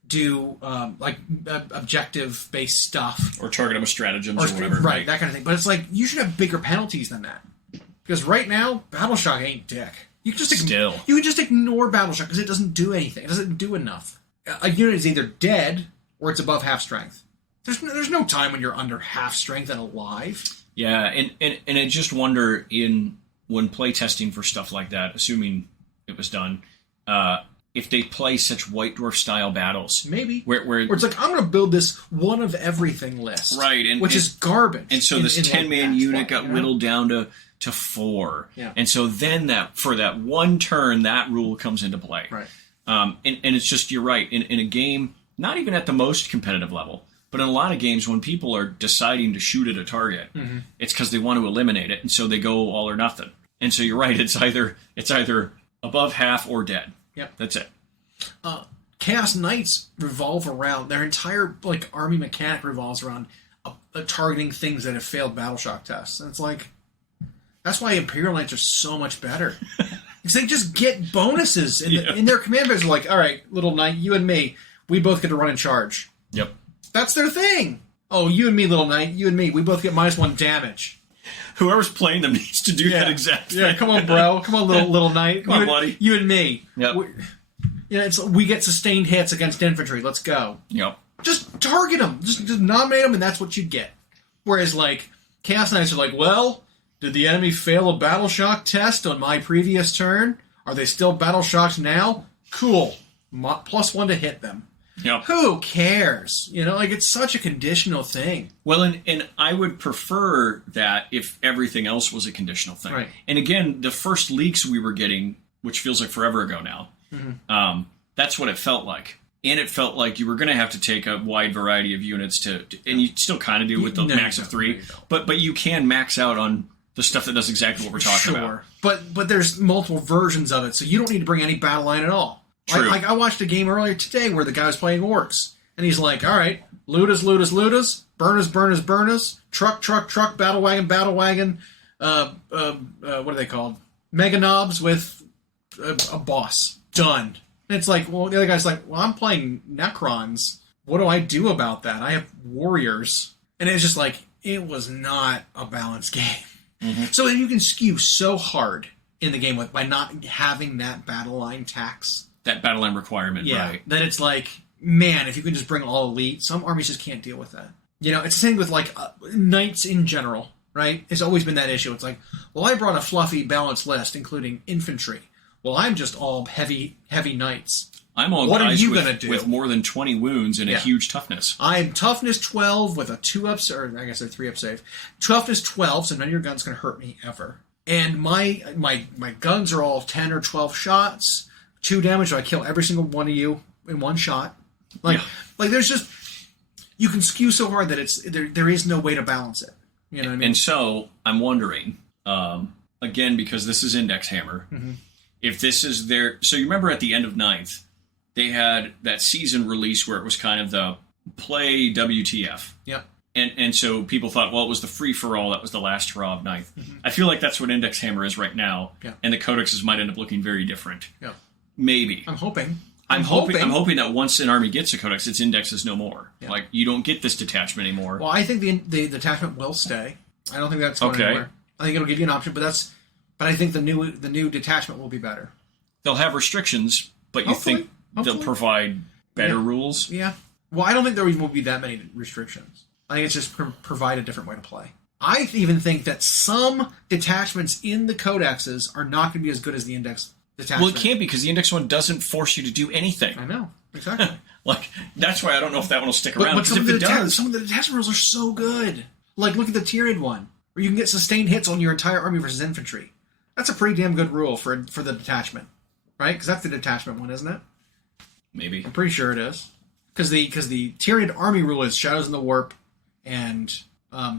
do objective-based stuff. Or target them with stratagems or whatever. Right, that kind of thing. But it's like, you should have bigger penalties than that. Because right now, battle shock ain't dick. You can just ignore battle shock because it doesn't do anything. It doesn't do enough. A unit is either dead or it's above half strength. There's no time when you're under half strength and alive. Yeah, and I just wonder when play testing for stuff like that, assuming it was done, if they play such White Dwarf style battles, maybe where it's like I'm going to build this one of everything list, right? Which is garbage. And so this 10-man unit got whittled down to 4, and so then for that one turn, that rule comes into play, right? And it's just you're right in a game, not even at the most competitive level. But in a lot of games, when people are deciding to shoot at a target, it's because they want to eliminate it, and so they go all or nothing. And so you're right; it's either above half or dead. Yep, that's it. Chaos Knights revolve around their entire army mechanic revolves around targeting things that have failed battle shock tests, and it's like that's why Imperial Knights are so much better because they just get bonuses in their command base. They're like, all right, little knight, you and me, we both get to run in charge. Yep. That's their thing. Oh, you and me, little knight. You and me. We both get -1 damage. Whoever's playing them needs to do that exact thing. Yeah, come on, bro. Come on, little knight. Come on, buddy. You and me. Yep. We get sustained hits against infantry. Let's go. Yep. Just target them. Just nominate them, and that's what you get. Whereas, Chaos Knights are like, well, did the enemy fail a battle shock test on my previous turn? Are they still battle shocked now? Cool. +1 to hit them. Yep. Who cares? It's such a conditional thing. Well, and I would prefer that if everything else was a conditional thing. Right. And again, the first leaks we were getting, which feels like forever ago now, that's what it felt like. And it felt like you were going to have to take a wide variety of units to and you still kind of do with the max of 3, but you can max out on the stuff that does exactly what we're talking about. But there's multiple versions of it, so you don't need to bring any battle line at all. True. I watched a game earlier today where the guy was playing orcs, and he's like, all right, lootas, burners, truck, battle wagon, what are they called? Mega knobs with a boss. Done. And it's like, well, the other guy's like, well, I'm playing Necrons. what do I do about that? I have warriors. And it's just like, it was not a balanced game. Mm-hmm. So you can skew so hard in the game by not having that battle line tax. That battle line requirement, right. That it's like, man, if you can just bring all elite, some armies just can't deal with that. You know, it's the same with, like, knights in general, right? It's always been that issue. It's like, well, I brought a fluffy, balanced list, including infantry. Well, I'm just all heavy knights. I'm all what guys are you gonna do? With more than 20 wounds and a huge toughness. I'm toughness 12 with a 2-up, or I guess a 3-up save. Toughness 12, so none of your guns can hurt me ever. And my guns are all 10 or 12 shots, 2 damage, so I kill every single one of you in one shot. Like there's just, you can skew so hard that it's there is no way to balance it. You know what I mean? And so I'm wondering, again, because this is Index Hammer, if this is their... So you remember at the end of 9th, they had that season release where it was kind of the play WTF. Yep. And so people thought, well, it was the free-for-all. That was the last hurrah of 9th. I feel like that's what Index Hammer is right now. Yeah. And the codexes might end up looking very different. Yeah. Maybe. I'm hoping. I'm hoping that once an army gets a codex, its index is no more. Yeah. Like, you don't get this detachment anymore. Well, I think the detachment will stay. I don't think that's going anywhere. I think it'll give you an option, but I think the new detachment will be better. They'll have restrictions, but you think they'll provide better rules? Yeah. Well, I don't think there will be that many restrictions. I think it's just provide a different way to play. I even think that some detachments in the codexes are not going to be as good as the index detachment. Well, it can't be, because the index one doesn't force you to do anything. I know. Exactly. Like, that's why I don't know if that one will stick around. But some of the detachment rules are so good. Like, look at the Tyranid one, where you can get sustained hits on your entire army versus infantry. That's a pretty damn good rule for the detachment, right? Because that's the detachment one, isn't it? Maybe. I'm pretty sure it is. Because the Tyranid army rule is Shadows in the Warp and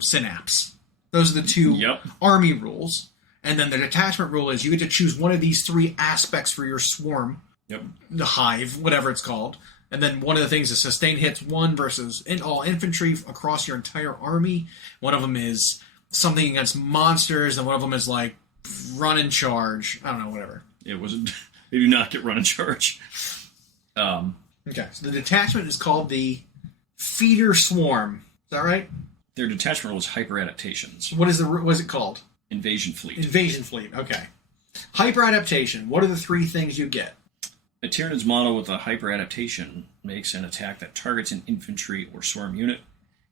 Synapse. Those are the two army rules. And then the detachment rule is you get to choose one of these 3 aspects for your swarm. Yep. The hive, whatever it's called. And then one of the things is sustained hits 1 versus all infantry across your entire army. One of them is something against monsters, and one of them is like run and charge. I don't know, whatever. It wasn't. They do not get run and charge. Okay, so the detachment is called the Feeder Swarm. Is that right? Their detachment rule is hyper adaptations. What is it called? Invasion Fleet. Invasion Fleet, okay. Hyper adaptation. What are the 3 things you get? A Tyranid's model with a hyper adaptation makes an attack that targets an infantry or swarm unit.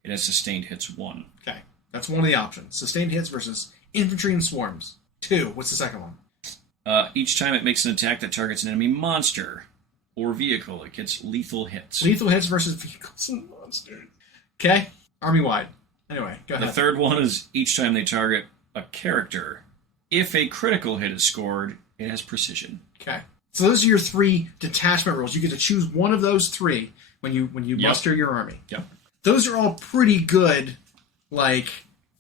It has sustained hits 1. Okay, that's one of the options. Sustained hits versus infantry and swarms. 2. What's the second one? Each time it makes an attack that targets an enemy monster or vehicle, it gets lethal hits. Lethal hits versus vehicles and monsters. Okay, army-wide. Anyway, go ahead. The third one is each time they target a character, if a critical hit is scored, it has precision. Okay. So those are your 3 detachment rules. You get to choose one of those 3 when you muster your army. Yep. Those are all pretty good, like,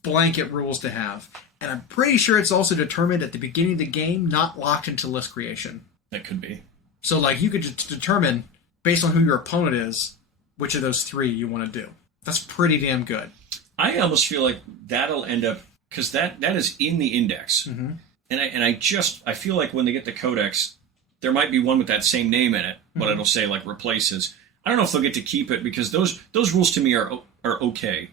blanket rules to have. And I'm pretty sure it's also determined at the beginning of the game, not locked into list creation. That could be. So, like, you could just determine, based on who your opponent is, which of those 3 you want to do. That's pretty damn good. I almost feel like that'll end up, because that is in the index. Mm-hmm. And I feel like when they get the codex, there might be one with that same name in it, but it'll say, like, replaces. I don't know if they'll get to keep it, because those rules to me are okay.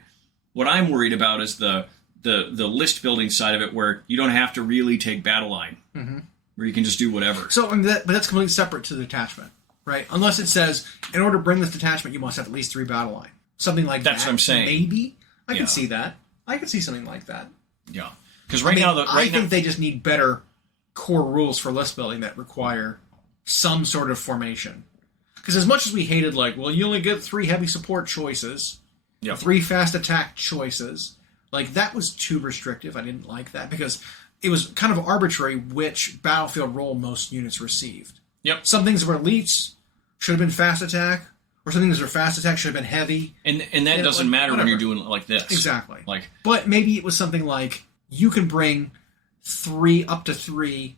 What I'm worried about is the list building side of it, where you don't have to really take battle line, where you can just do whatever. So, but that's completely separate to the detachment, right? Unless it says, in order to bring this detachment, you must have at least 3 battle line. Something like that. That's what I'm saying. Maybe. I can see that. I can see something like that. Yeah. Because I think they just need better core rules for list building that require some sort of formation. Because as much as we hated, like, well, you only get 3 heavy support choices, 3 fast attack choices, like, that was too restrictive. I didn't like that, because it was kind of arbitrary which battlefield role most units received. Yep. Some things were elites, should have been fast attack, or some things that were fast attack should have been heavy. And that doesn't matter when you're doing it like this. Exactly. Like, but maybe it was something like, you can bring up to 3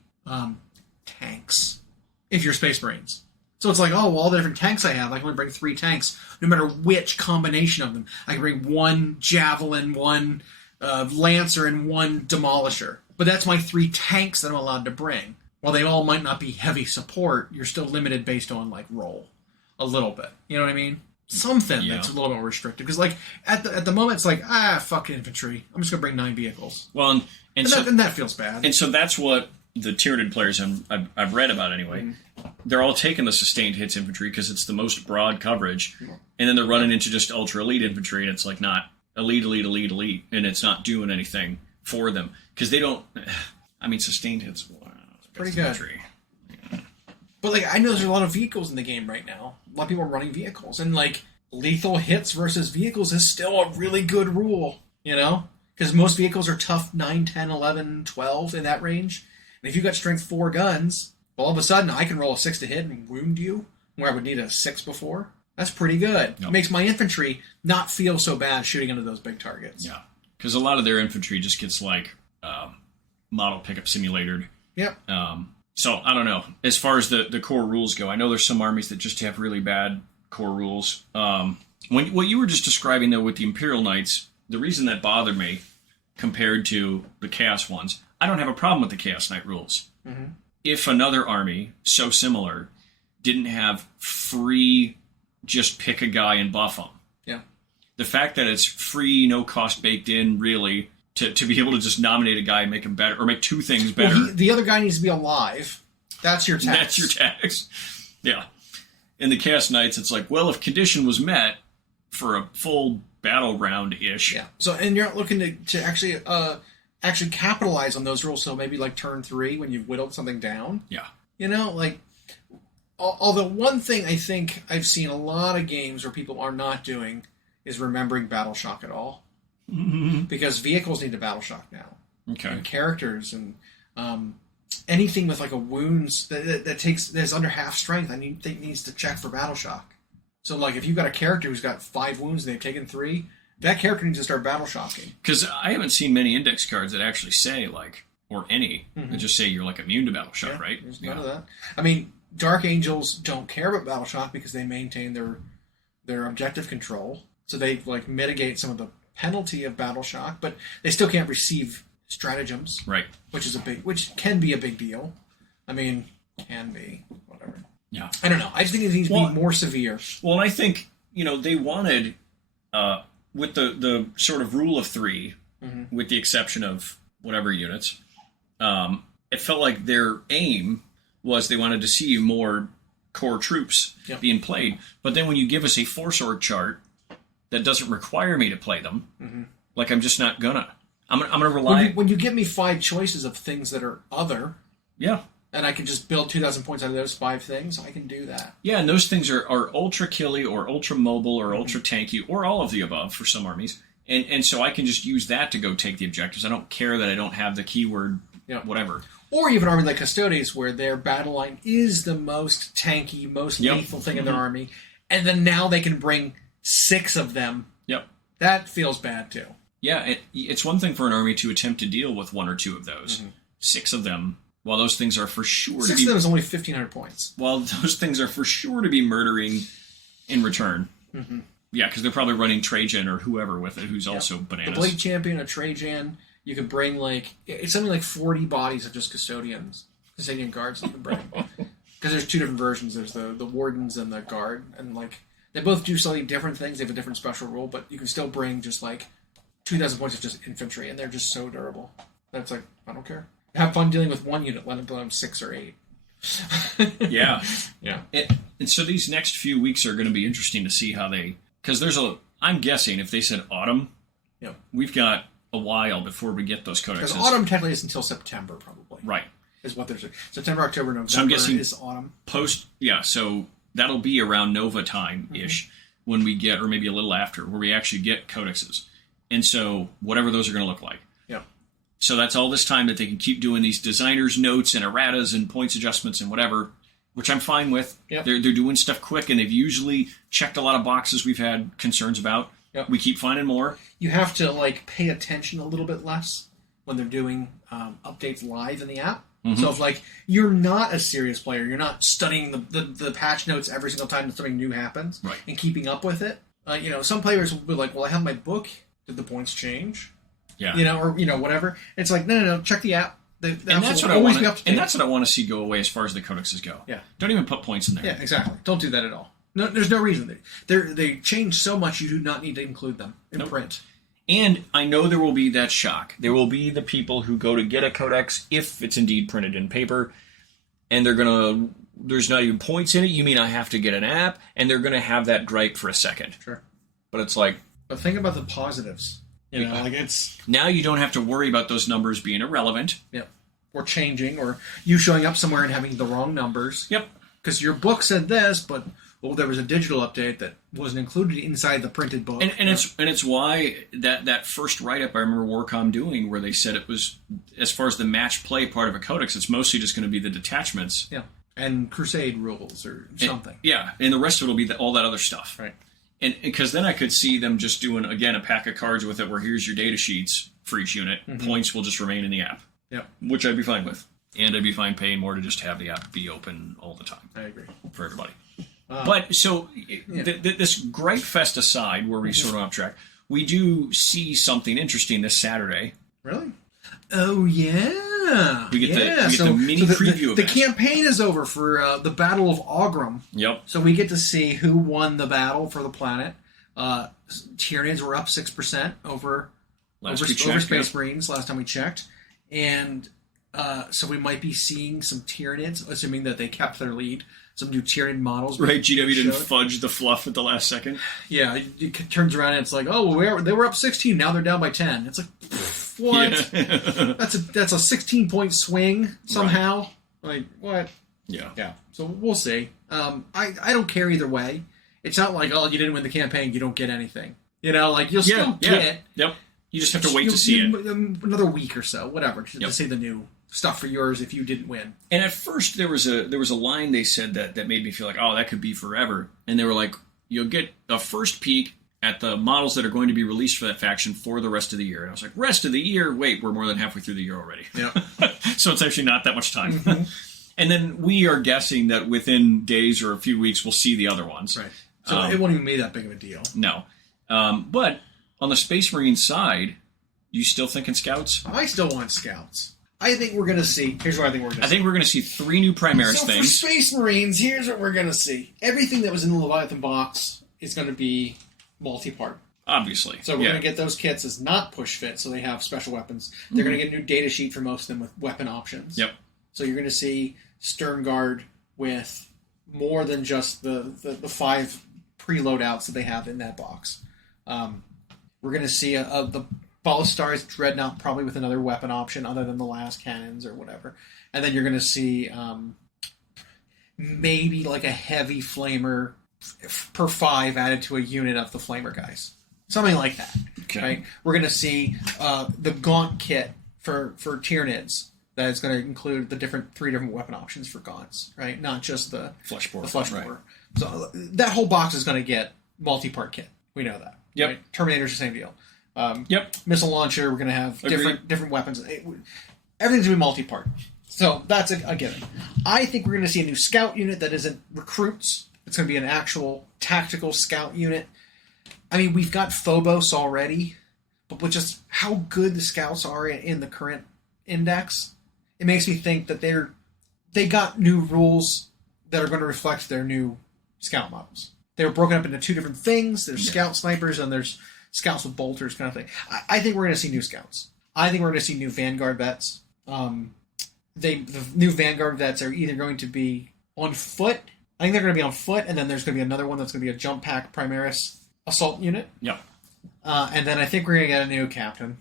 tanks if you're Space Marines. So it's like, oh, well, all the different tanks I have, I can only bring 3 tanks, no matter which combination of them. I can bring 1 Javelin, 1 Lancer, and 1 Demolisher. But that's my 3 tanks that I'm allowed to bring. While they all might not be heavy support, you're still limited based on, like, roll. A little bit. You know what I mean? something that's a little more restrictive. Because like at the moment, it's like fuck infantry. I'm just gonna bring 9 vehicles. Well, and that feels bad. And so that's what the Tyranid players I've read about anyway. They're all taking the sustained hits infantry because it's the most broad coverage, and then they're running into just ultra elite infantry, and it's like not elite, and it's not doing anything for them because they don't. I mean, sustained hits. Wow, pretty good. But like, I know there's a lot of vehicles in the game right now. A lot of people are running vehicles, and like lethal hits versus vehicles is still a really good rule, you know, because most vehicles are tough 9, 10, 11, 12 in that range. And if you've got strength 4 guns, all of a sudden I can roll a 6 to hit and wound you, where I would need a 6 before. That's pretty good. Yep. It makes my infantry not feel so bad shooting into those big targets. Yeah, because a lot of their infantry just gets like model pickup simulated. Yep. So I don't know. As far as the core rules go, I know there's some armies that just have really bad core rules. What you were just describing though with the Imperial Knights, the reason that bothered me compared to the Chaos ones, I don't have a problem with the Chaos Knight rules. Mm-hmm. If another army so similar didn't have free, just pick a guy and buff him. Yeah. The fact that it's free, no cost baked in, really. To be able to just nominate a guy and make him better, or make 2 things better. Well, the other guy needs to be alive. That's your tax. That's your tax. Yeah. In the Chaos Knights, it's like, well, if condition was met for a full battle round-ish. Yeah. So, and you're not looking to actually capitalize on those rules, so maybe like turn 3 when you've whittled something down. Yeah. You know, like, although one thing I think I've seen a lot of games where people are not doing is remembering Battle Shock at all. Mm-hmm. Because vehicles need a battle shock now. Okay. And characters and anything with like a wounds that's under half strength, needs to check for battle shock. So like if you've got a character who's got 5 wounds and they've taken 3, that character needs to start battle shocking. Because I haven't seen many index cards that actually say like, or any that just say you're like immune to battle shock, right? There's none of that. I mean, Dark Angels don't care about battle shock because they maintain their objective control, so they like mitigate some of the penalty of battle shock, but they still can't receive stratagems, right? Which can be a big deal. I mean, can be whatever. Yeah, I don't know. I just think it needs to be more severe. Well, and I think they wanted with the sort of rule of 3, with the exception of whatever units. It felt like their aim was they wanted to see more core troops being played, but then when you give us a force org chart that doesn't require me to play them, like I'm just not gonna. I'm gonna rely. When you give me 5 choices of things that are other, and I can just build 2,000 points out of those 5 things, I can do that. Yeah, and those things are ultra killy or ultra mobile or ultra tanky or all of the above for some armies, and so I can just use that to go take the objectives. I don't care that I don't have the keyword whatever. Or even an army like Custodes, where their battle line is the most tanky, most lethal thing in their army, and then now they can bring 6 of them. Yep. That feels bad, too. Yeah, it's one thing for an army to attempt to deal with 1 or 2 of those. 6 of them, while those things are for sure 6 of them is only 1,500 points. While those things are for sure to be murdering in return. Yeah, because they're probably running Trajan or whoever with it, who's also bananas. The Blade Champion, a Trajan, you could bring it's something like 40 bodies of just Custodian guards that you can bring. Because there's 2 different versions. There's the Wardens and the Guard, and they both do slightly different things. They have a different special rule, but you can still bring just 2,000 points of just infantry, and they're just so durable. That's I don't care. Have fun dealing with 1 unit, let them blow them 6 or 8. Yeah. Yeah. And so these next few weeks are going to be interesting to see how because I'm guessing if they said autumn, we've got a while before we get those codexes. Because autumn technically is until September, probably. Right. Is what there's September, October, November. So I'm guessing is autumn. So that'll be around Nova time-ish when we get, or maybe a little after, where we actually get codexes. And so whatever those are going to look like. Yeah. So that's all this time that they can keep doing these designers' notes and erratas and points adjustments and whatever, which I'm fine with. Yep. They're doing stuff quick, and they've usually checked a lot of boxes we've had concerns about. Yep. We keep finding more. You have to pay attention a little bit less when they're doing updates live in the app. So if you're not a serious player, you're not studying the patch notes every single time that something new happens and keeping up with it. Some players will be like, well, I have my book. Did the points change? Yeah. Or whatever. It's like, no, check the app. And that's what I want. And that's what I want to see go away as far as the codexes go. Yeah. Don't even put points in there. Yeah, exactly. Don't do that at all. No, there's no reason. They change so much you do not need to include them in print. And I know there will be that shock. There will be the people who go to get a codex, if it's indeed printed in paper, and there's not even points in it. You mean I have to get an app? And they're going to have that gripe for a second. Sure. But it's like... But think about the positives. You know, like it's... Now you don't have to worry about those numbers being irrelevant. Yep. Or changing, or you showing up somewhere and having the wrong numbers. Yep. Because your book said this, but there was a digital update that wasn't included inside the printed book. And it's why that first write-up I remember Warcom doing, where they said it was, as far as the match play part of a codex, it's mostly just going to be the detachments. Yeah. And Crusade rules or something. And the rest of it will be all that other stuff. Right. And because then I could see them just doing, again, a pack of cards with it where here's your data sheets for each unit. Mm-hmm. Points will just remain in the app. Yep. Which I'd be fine with. And I'd be fine paying more to just have the app be open all the time. I agree. For everybody. But, so, this Gripe Fest aside, where we sort of off track, we do see something interesting this Saturday. Really? Oh, yeah. We get the mini preview of the campaign is over for the Battle of Aughrim. Yep. So we get to see who won the battle for the planet. Tyranids were up 6% over Space Marines last time we checked. And so we might be seeing some Tyranids, assuming that they kept their lead. Some new Tyranid models. Right, GW didn't fudge the fluff at the last second. Yeah, it turns around and it's like, oh, they were up 16, now they're down by 10. It's like, what? Yeah. That's a 16-point swing somehow. Right. Like, what? Yeah. Yeah. So we'll see. I don't care either way. It's not like, oh, you didn't win the campaign, you don't get anything. You know, like, you'll still get it. Yep. You just have to wait to see it. Another week or so, whatever, to see the new stuff for yours if you didn't win. And at first there was a line they said that made me feel like, oh, that could be forever. And they were like, you'll get a first peek at the models that are going to be released for that faction for the rest of the year. And I was like, rest of the year? Wait, we're more than halfway through the year already. Yeah. So it's actually not that much time. Mm-hmm. And then we are guessing that within days or a few weeks we'll see the other ones. Right. So it won't even be that big of a deal. No. But on the Space Marine side, you still thinking Scouts? I still want Scouts. I think we're going to see... Here's what I think we're going to see. I think we're going to see 3 new Primaris things. So for Space Marines, here's what we're going to see. Everything that was in the Leviathan box is going to be multi-part. Obviously. So we're going to get those kits as not push-fit, so they have special weapons. They're going to get a new data sheet for most of them with weapon options. Yep. So you're going to see Stern Guard with more than just the 5 preloadouts that they have in that box. We're going to see the Ballistars Dreadnought probably with another weapon option other than the last cannons or whatever. And then you're going to see maybe like a heavy flamer per 5 added to a unit of the flamer guys. Something like that. Okay. Right? We're going to see the Gaunt kit for Tyranids. That is going to include the 3 different weapon options for Gaunts, right? Not just the flesh bore. Right. So that whole box is going to get multi-part kit. We know that. Yep. Right? Terminator's the same deal. Yep. Missile launcher, we're going to have different weapons. Everything's going to be multi-part. So that's a given. I think we're going to see a new scout unit that isn't recruits. It's going to be an actual tactical scout unit. I mean, we've got Phobos already, but with just how good the scouts are in the current index, it makes me think that they got new rules that are going to reflect their new scout models. They were broken up into 2 different things. There's scout snipers and there's scouts with bolters kind of thing. I think we're going to see new scouts. I think we're going to see new Vanguard vets. The new Vanguard vets are either going to be on foot. I think they're going to be on foot, and then there's going to be another one that's going to be a jump pack Primaris assault unit. Yep. And then I think we're going to get a new captain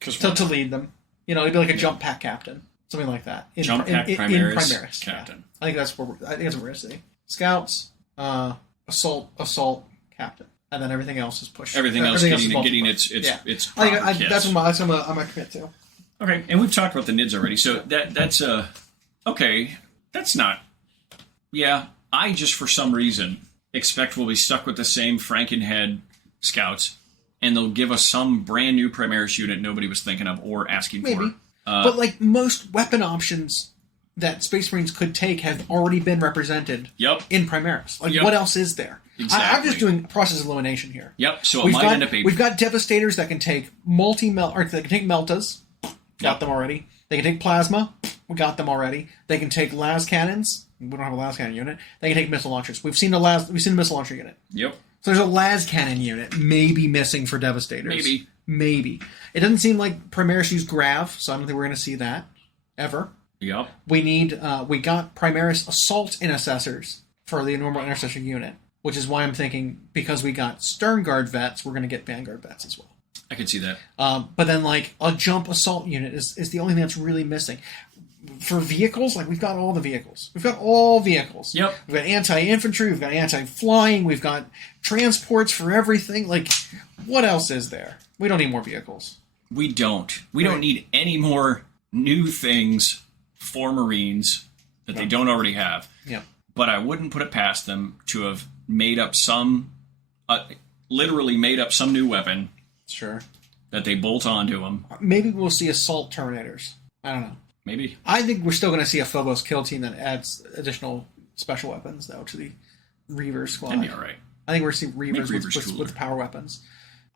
to lead them. You know, it'd be like a jump pack captain, something like that. Jump pack Primaris captain. Yeah. I think that's what we're going to see. Scouts, assault captain. And then everything else is pushed. Everything else getting its I think that's what I'm gonna commit to. Okay, and we've talked about the NIDS already, so that's okay. That's not. Yeah, I just for some reason expect we'll be stuck with the same Frankenhead scouts, and they'll give us some brand new Primaris unit nobody was thinking of or asking for. But like most weapon options that Space Marines could take have already been represented. In Primaris. Like what else is there? Exactly. I'm just doing process elimination here. Yep. So might end up being. We've got Devastators that can take they can take Meltas. Got them already. They can take Plasma. We got them already. They can take las cannons. We don't have a las cannon unit. They can take missile launchers. We've seen the missile launcher unit. Yep. So there's a las cannon unit maybe missing for Devastators. Maybe. It doesn't seem like Primaris used Grav, so I don't think we're going to see that ever. Yep. We got Primaris Assault Intercessors for the normal Intercessor unit, which is why I'm thinking because we got Sternguard vets, we're going to get Vanguard vets as well. I can see that. But then, like, a jump assault unit is the only thing that's really missing. For vehicles, like, we've got all the vehicles. We've got all vehicles. Yep. We've got anti-infantry, we've got anti-flying, we've got transports for everything. Like, what else is there? We don't need more vehicles. We don't. We don't need any more new things for Marines that they don't already have. Yeah. But I wouldn't put it past them to have made up some, literally made up some new weapon. Sure. That they bolt onto them. Maybe we'll see Assault Terminators. I don't know. Maybe. I think we're still going to see a Phobos kill team that adds additional special weapons, though, to the Reavers squad. That'd be all right. I think we're going to see Reavers with power weapons.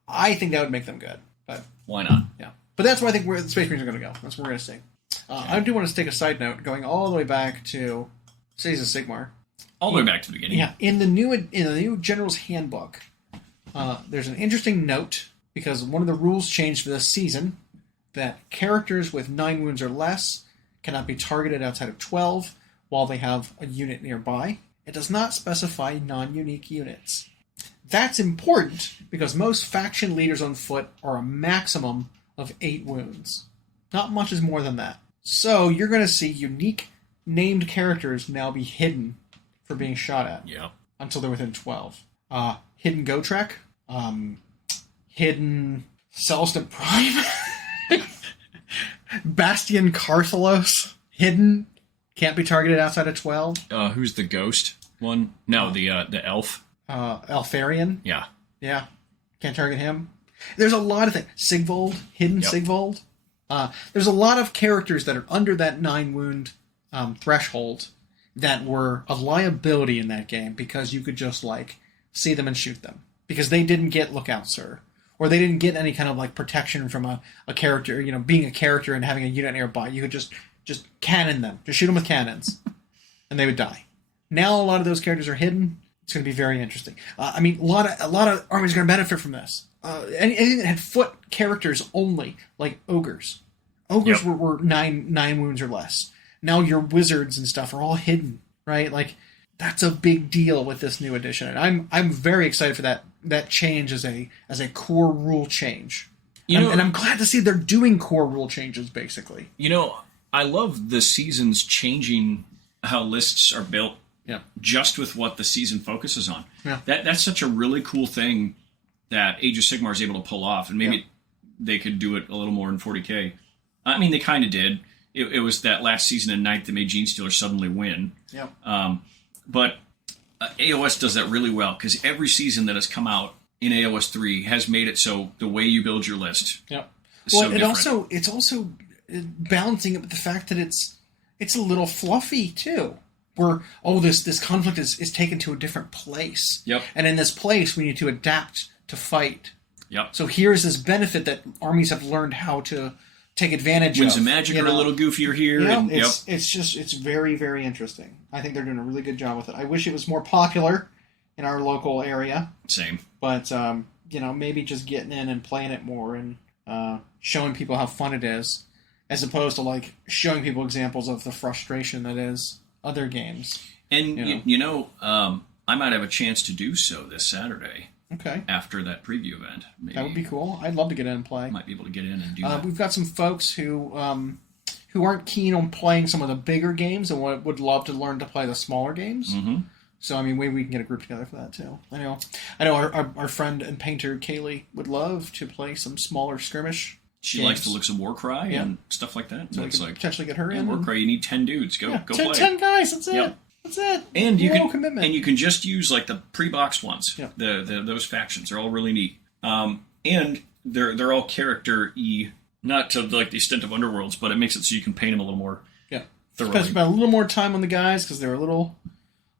I think that would make them good. But why not? Yeah. But that's where I think the Space Marines are going to go. That's what we're going to see. I do want to take a side note, going all the way back to Cities of Sigmar. All the way back to the beginning. Yeah. In the new General's Handbook, there's an interesting note, because one of the rules changed for this season, that characters with 9 wounds or less cannot be targeted outside of 12 while they have a unit nearby. It does not specify non-unique units. That's important because most faction leaders on foot are a maximum of 8 wounds. Not much is more than that. So you're going to see unique named characters now be hidden for being shot at. Yeah. Until they're within 12. Hidden Gotrek. Hidden Celestin Prime. Bastion Carthalos. Hidden. Can't be targeted outside of 12. Who's the ghost one? No, the elf. Alfarian. Yeah. Yeah. Can't target him. There's a lot of things. Sigvold. Hidden Sigvold. There's a lot of characters that are under that 9 wound threshold that were a liability in that game because you could just, like, see them and shoot them. Because they didn't get Lookout Sir. Or they didn't get any kind of, like, protection from a character, being a character and having a unit nearby. You could just cannon them. Just shoot them with cannons. And they would die. Now a lot of those characters are hidden. It's going to be very interesting. A lot of armies are going to benefit from this. Anything that had foot characters only, like ogres. Ogres were 9 wounds or less. Now your wizards and stuff are all hidden, right? Like, that's a big deal with this new edition. And I'm very excited for that change as a core rule change. And I'm glad to see they're doing core rule changes, basically. I love the seasons changing how lists are built just with what the season focuses on. Yeah. That's such a really cool thing that Age of Sigmar is able to pull off, and maybe they could do it a little more in 40K. I mean, they kind of did. It was that last season in 9th that made Genestealer suddenly win. Yeah. But AoS does that really well, because every season that has come out in AoS 3 has made it so the way you build your list is so different. It's also balancing it with the fact that it's a little fluffy, too. Where, this conflict is taken to a different place. Yep. And in this place, we need to adapt to fight. Yep. So here's this benefit that armies have learned how to take advantage of. Winds of Magic are a little goofier here. It's very, very interesting. I think they're doing a really good job with it. I wish it was more popular in our local area. Same. But, maybe just getting in and playing it more and showing people how fun it is, as opposed to, like, showing people examples of the frustration that is other games. And, I might have a chance to do so this Saturday. Okay. After that preview event. Maybe that would be cool. I'd love to get in and play. Might be able to get in and do that. We've got some folks who aren't keen on playing some of the bigger games and would love to learn to play the smaller games. Mm-hmm. So, maybe we can get a group together for that, too. I know our friend and painter, Kaylee, would love to play some smaller skirmish She games. Likes the looks of Warcry and stuff like that. So we can potentially get her in. Warcry, you need 10 dudes. Go play. 10 guys, that's it. That's it. And you can just use, like, the pre-boxed ones. Yep. Those factions are all really neat. And they're all character-y, not to, like, the extent of Underworlds, but it makes it so you can paint them a little more thoroughly. Spend a little more time on the guys because they're a little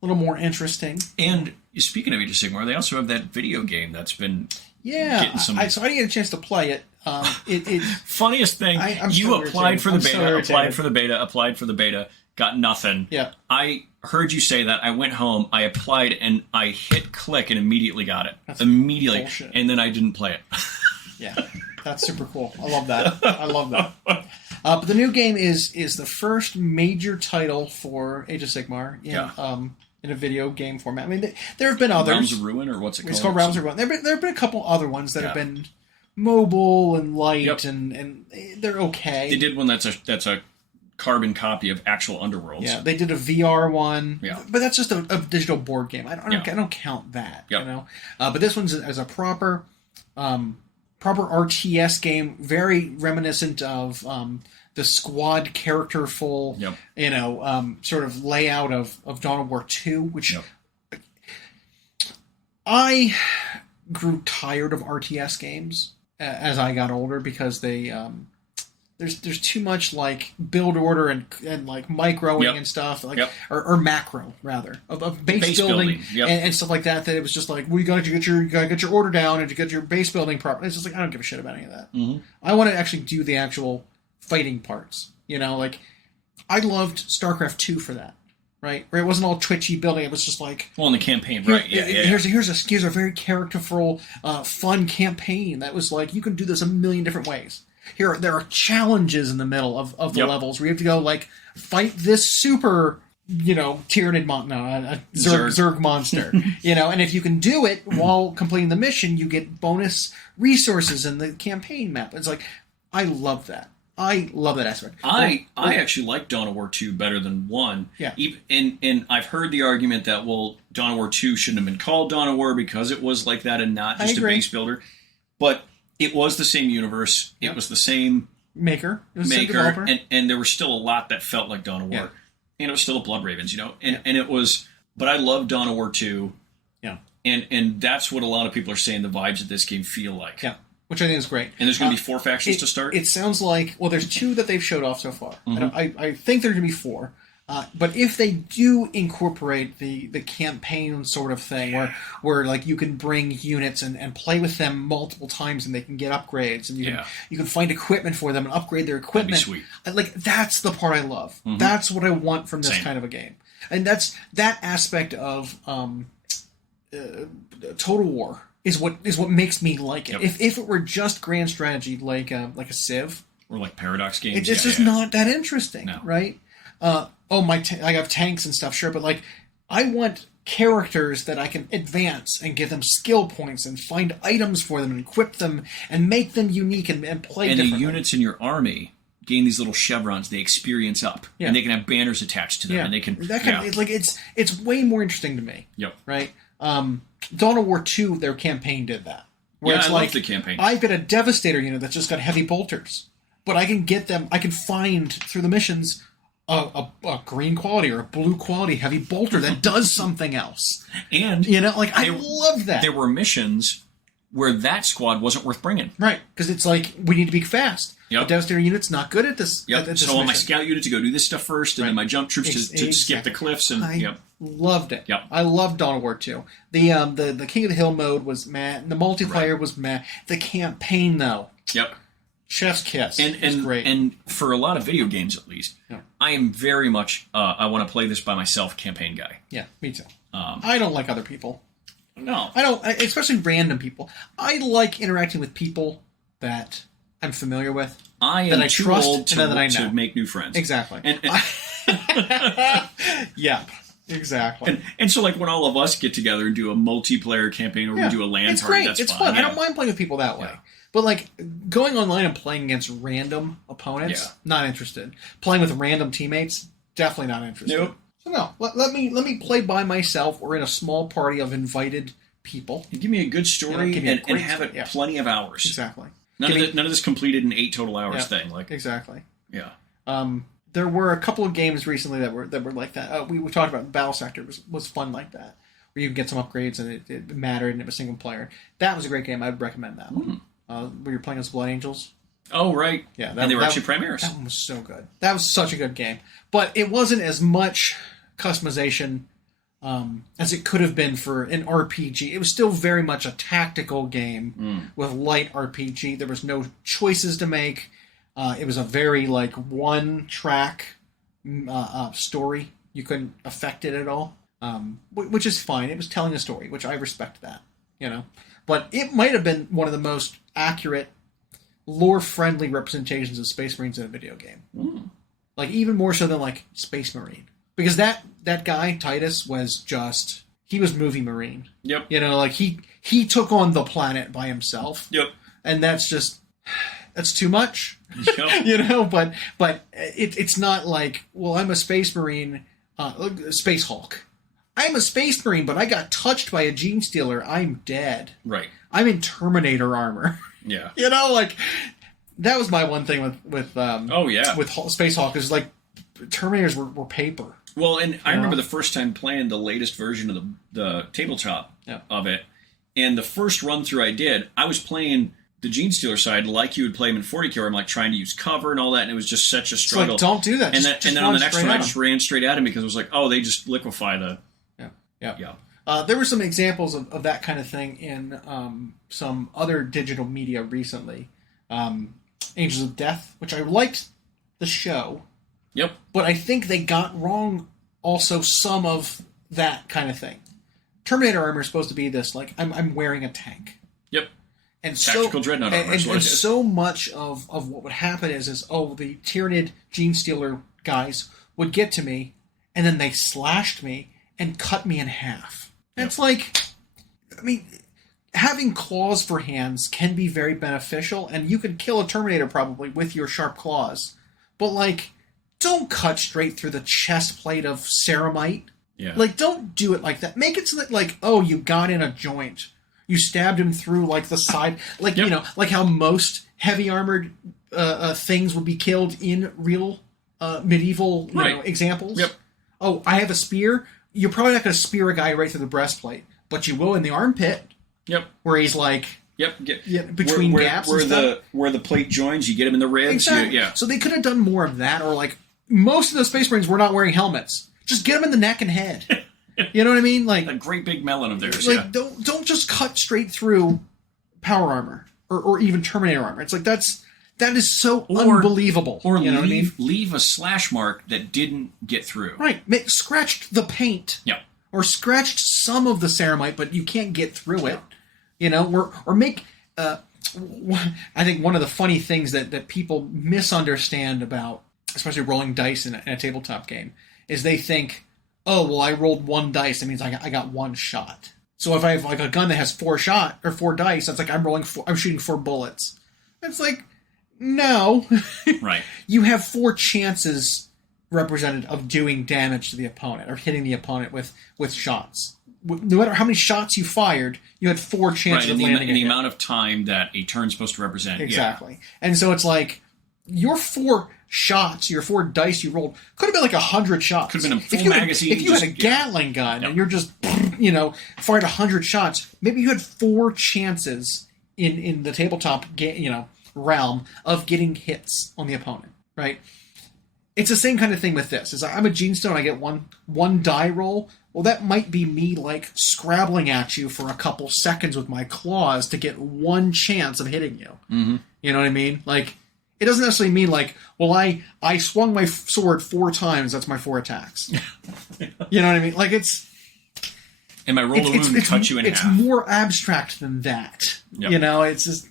more interesting. And speaking of Age of Sigmar, they also have that video game that's been getting some... So I didn't get a chance to play it. Funniest thing, I'm you so applied for the irritated. I'm beta, so applied for the beta, got nothing. Yeah. I heard you say that. I went home, I applied, and I hit click and immediately got it. That's immediately. bullshit. And then I didn't play it. Yeah, that's super cool. I love that. But the new game is the first major title for Age of Sigmar in a video game format. I mean, there have been others. Realms of Ruin, or what's it called? It's called Realms of Ruin. There have been a couple other ones that have been mobile and light, and they're okay. They did one that's a carbon copy of actual Underworlds. Yeah, they did a VR one. Yeah. But that's just a digital board game. I don't count that. You know. But this one's as a proper RTS game, very reminiscent of the squad characterful, sort of layout of Dawn of War 2, which I grew tired of RTS games as I got older because they there's too much like build order and like microing and stuff or macro rather of base building and stuff like that it was just like well you gotta get your order down and to get your base building proper. It's just like I don't give a shit about any of that. I want to actually do the actual fighting parts, like I loved StarCraft 2 for that, right? Where it wasn't all twitchy building. It was just like in the campaign, right? Here's a very characterful, fun campaign that was like you can do this a million different ways. There are challenges in the middle of the levels where you have to go like fight this super Tyranid Zerg monster, and if you can do it while completing the mission, you get bonus resources in the campaign map. It's like I love that. I love that aspect. I actually like Dawn of War 2 better than 1. Yeah. And I've heard the argument that, Dawn of War 2 shouldn't have been called Dawn of War because it was like that and not just a base builder. But it was the same universe. It was the same maker. It was the same developer. And there was still a lot that felt like Dawn of War. Yeah. And it was still a Blood Ravens, And it was... But I love Dawn of War 2. Yeah. And that's what a lot of people are saying the vibes of this game feel like. Yeah. Which I think is great. And there's going to be 4 factions to start? It sounds like... Well, there's 2 that they've showed off so far. I think there's going to be 4. But if they do incorporate the campaign sort of thing, where like you can bring units and play with them multiple times and they can get upgrades, and you can find equipment for them and upgrade their equipment. That'd be sweet. Like that's the part I love. That's what I want from this kind of a game. And that's that aspect of Total War is what makes me like it. If it were just grand strategy like a Civ or like Paradox games, it's just not that interesting, right? I have tanks and stuff, sure, but like I want characters that I can advance and give them skill points and find items for them and equip them and make them unique and play differently. And the units in your army gain these little chevrons they experience up, and they can have banners attached to them, and they can... It's way more interesting to me, right? Dawn of War 2, their campaign did that. Where it's I like, love the campaign. I've got a Devastator unit that's just got heavy bolters, but I can get them, I can find through the missions a green quality or a blue quality heavy bolter that does something else. And I love that. There were missions where that squad wasn't worth bringing. Right, because it's like, we need to be fast. The Devastator unit's not good at this. So I want my scout unit to go do this stuff first, and then my jump troops to skip the cliffs. And I loved it. I loved Dawn of War 2. The King of the Hill mode was meh. The multiplayer was meh. The campaign, though. Chef's kiss. It's great. And for a lot of video games, at least, I am very much I want to play this by myself campaign guy. Yeah, me too. I don't like other people. No. I don't, especially random people. I like interacting with people that I'm familiar with. I am too old to make new friends. Exactly. Yeah. Exactly. And so, like, when all of us get together and do a multiplayer campaign or we do a LAN party, that's it's fun. I don't mind playing with people that way. But, like, going online and playing against random opponents, not interested. Playing with random teammates, definitely not interested. Nope. So, no. Let me play by myself or in a small party of invited people. And give me a good story and have it plenty of hours. Exactly. None of this completed in 8 total hours thing. Exactly. Yeah. There were a couple of games recently that were like that. We talked about Battle Sector was fun like that, where you could get some upgrades and it mattered and it was single player. That was a great game. I'd recommend that one. Where you're playing as Blood Angels. Oh, right. Yeah. And they were actually Primaris. That one was so good. That was such a good game. But it wasn't as much customization as it could have been for an RPG. It was still very much a tactical game with light RPG. There was no choices to make. It was a very like one-track story. You couldn't affect it at all, which is fine. It was telling a story, which I respect that, you know. But it might have been one of the most accurate, lore-friendly representations of Space Marines in a video game. Like, even more so than, like, Space Marine. Because that guy, Titus, was just... He was movie Marine. Yep. You know, like, he took on the planet by himself. Yep. And that's just... That's too much. Yep. You know, but it's not like, well, I'm a Space Marine, Space Hulk. I'm a Space Marine, but I got touched by a Gene Stealer. I'm dead. Right. I'm in Terminator armor. Yeah. You know, like... That was my one thing with Space Hulk is like Terminators were paper. Well, and I remember the first time playing the latest version of the tabletop of it, and the first run through I did, I was playing the Gene Stealer side like you would play him in 40K, where I'm like trying to use cover and all that, and it was just such a struggle. It's like, don't do that. And then on the next one, I just ran straight at him because it was like, oh, they just liquefy the... Yeah. There were some examples of that kind of thing in some other digital media recently. Angels of Death, which I liked the show. Yep. But I think they got wrong also some of that kind of thing. Terminator armor is supposed to be this, like, I'm wearing a tank. Yep. And Tactical dreadnought armor. And so much of what would happen is the Tyranid Gene Stealer guys would get to me, and then they slashed me and cut me in half. And it's like, I mean... Having claws for hands can be very beneficial, and you could kill a Terminator probably with your sharp claws. But, like, don't cut straight through the chest plate of Ceramite. Yeah. Like, don't do it like that. Make it so that, like, oh, you got in a joint. You stabbed him through, like, the side. Like, you know, like how most heavy armored things would be killed in real medieval you know, examples. Yep. Oh, I have a spear. You're probably not going to spear a guy right through the breastplate, but you will in the armpit. Yep. Where he's like... between gaps and stuff. Where the plate joins, you get him in the ribs. Exactly. So they could have done more of that, or like, most of the Space Marines were not wearing helmets. Just get them in the neck and head. You know what I mean? Like a great big melon of theirs, like, don't just cut straight through power armor, or even Terminator armor. It's like, that is so unbelievable. Or you know what I mean? leave a slash mark that didn't get through. Right. Scratched the paint. Yeah. Or scratched some of the Ceramite, but you can't get through it. You know, or make... I think one of the funny things that people misunderstand about, especially rolling dice in a tabletop game, is they think, oh, well, I rolled one dice, that means I got one shot. So if I have like a gun that has four dice, that's like I'm shooting 4 bullets. It's like, no. Right. You have 4 chances represented of doing damage to the opponent, or hitting the opponent with shots. No matter how many shots you fired, you had 4 chances of landing. The amount of time that a turn's supposed to represent. Exactly. Yeah. And so it's like, your 4 shots, your 4 dice you rolled, could have been like 100 shots. Could have been a full magazine. If you had a Gatling gun and you're just, you know, fired 100 shots, maybe you had 4 chances in the tabletop, realm of getting hits on the opponent, right? It's the same kind of thing with this. Is I'm a Gene Stone, I get one die roll. Well, that might be me, like, scrabbling at you for a couple seconds with my claws to get 1 chance of hitting you. Mm-hmm. You know what I mean? Like, it doesn't necessarily mean, like, well, I swung my sword 4 times, that's my 4 attacks. You know what I mean? Like, it's... And my roll of wound cut you in half. It's more abstract than that. Yep. You know, it's just...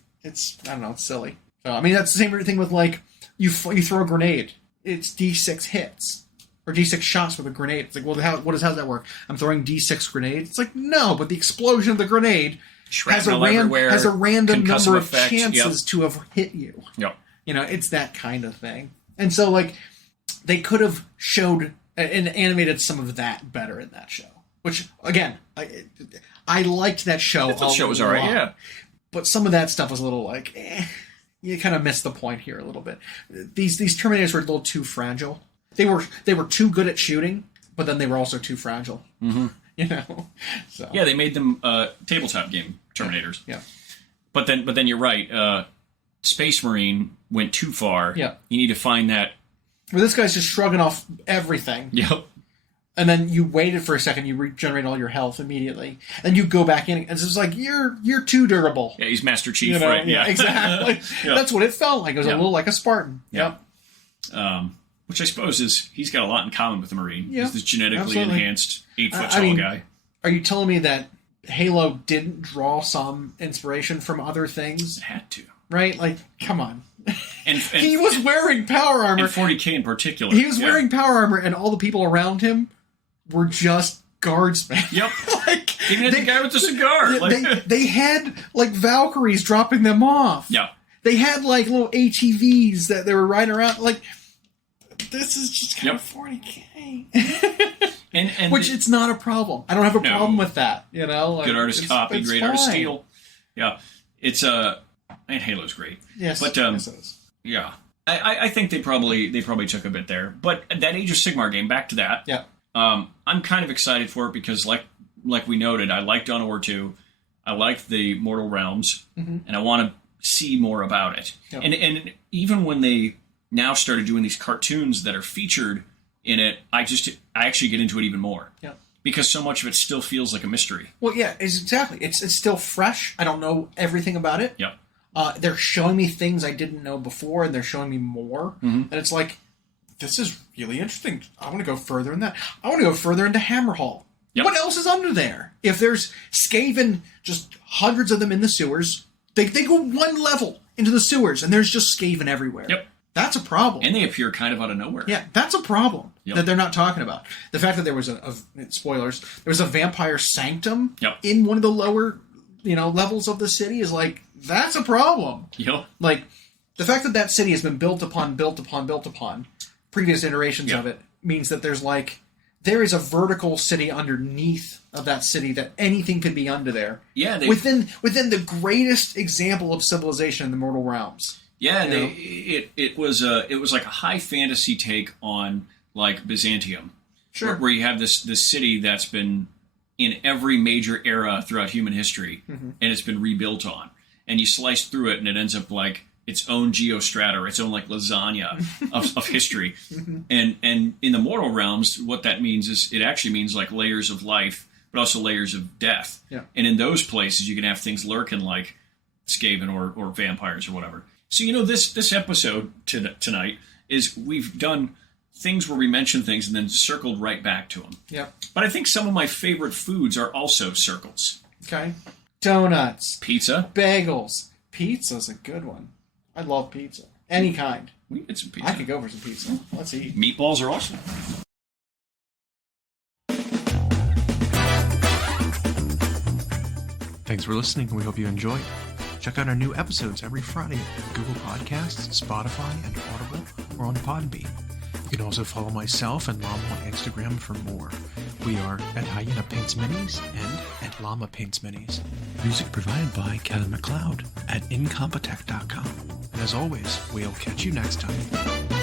I don't know, it's silly. So, I mean, that's the same thing with, like, you throw a grenade. It's D6 hits. Or D6 shots with a grenade. It's like, well, how does that work? I'm throwing D6 grenades? It's like, no, but the explosion of the grenade has a random number of chances to have hit you. Yep. You know, it's that kind of thing. And so, like, they could have showed and animated some of that better in that show. Which, again, I liked that show. The show was alright, yeah. But some of that stuff was a little like, you kind of missed the point here a little bit. These Terminators were a little too fragile. They were too good at shooting, but then they were also too fragile. Mm-hmm. You know, so yeah, they made them tabletop game Terminators. Yeah, but then you're right. Space Marine went too far. Yeah, you need to find that. Well, this guy's just shrugging off everything. Yep. And then you waited for a second, you regenerate all your health immediately, and you go back in. And it's just like you're too durable. Yeah, he's Master Chief, right? Yeah, exactly. Yep. That's what it felt like. It was a little like a Spartan. Yep. Which I suppose is he's got a lot in common with the Marine. Yep. He's this genetically enhanced 8-foot tall guy. Are you telling me that Halo didn't draw some inspiration from other things? It had to, right? Like, come on. And he was wearing power armor. And 40K in particular. He was wearing power armor, and all the people around him were just guardsmen. Yep. Like, even the guy with the cigar. They had, like, Valkyries dropping them off. Yeah. They had, like, little ATVs that they were riding around. Like, this is just kind of 40K. and which it's not a problem. I don't have a problem with that. You know, like, good artist copy, great artist steal. Yeah, it's and Halo's great. Yes, but yeah, I think they probably took a bit there. But that Age of Sigmar game, back to that. Yeah, I'm kind of excited for it because, like we noted, I like Dawn of War 2. I like the Mortal Realms, and I want to see more about it. Yep. And even when they now started doing these cartoons that are featured in it, I actually get into it even more. Yeah. Because so much of it still feels like a mystery. Well, yeah, exactly. It's still fresh. I don't know everything about it. Yep. They're showing me things I didn't know before, and they're showing me more. And it's like, this is really interesting. I want to go further in that. I want to go further into Hammerhall. Yep. What else is under there? If there's Skaven, just hundreds of them in the sewers, they go one level into the sewers, and there's just Skaven everywhere. Yep. That's a problem. And they appear kind of out of nowhere. Yeah, that's a problem that they're not talking about. The fact that there was spoilers, there was a vampire sanctum in one of the lower, levels of the city is like, that's a problem. Yep. Like, the fact that that city has been built upon previous iterations of it means that there is a vertical city underneath of that city that anything could be under there. Yeah. Within the greatest example of civilization in the Mortal Realms. Yeah, it was like a high fantasy take on like Byzantium, where you have this city that's been in every major era throughout human history, and it's been rebuilt on, and you slice through it, and it ends up like its own geostrata, or its own like lasagna of history, and in the Mortal Realms, what that means is it actually means like layers of life, but also layers of death, and in those places you can have things lurking like Skaven or vampires or whatever. So, this episode tonight is we've done things where we mention things and then circled right back to them. Yeah. But I think some of my favorite foods are also circles. Okay. Donuts. Pizza. Bagels. Pizza's a good one. I love pizza. Any kind. We get some pizza. I could go for some pizza. Let's eat. Meatballs are awesome. Thanks for listening. We hope you enjoyed. Check out our new episodes every Friday at Google Podcasts, Spotify, and Audible, or on Podbean. You can also follow myself and Llama on Instagram for more. We are at Hyena Paints Minis and at Llama Paints Minis. Music provided by Kevin MacLeod at Incompetech.com. And as always, we'll catch you next time.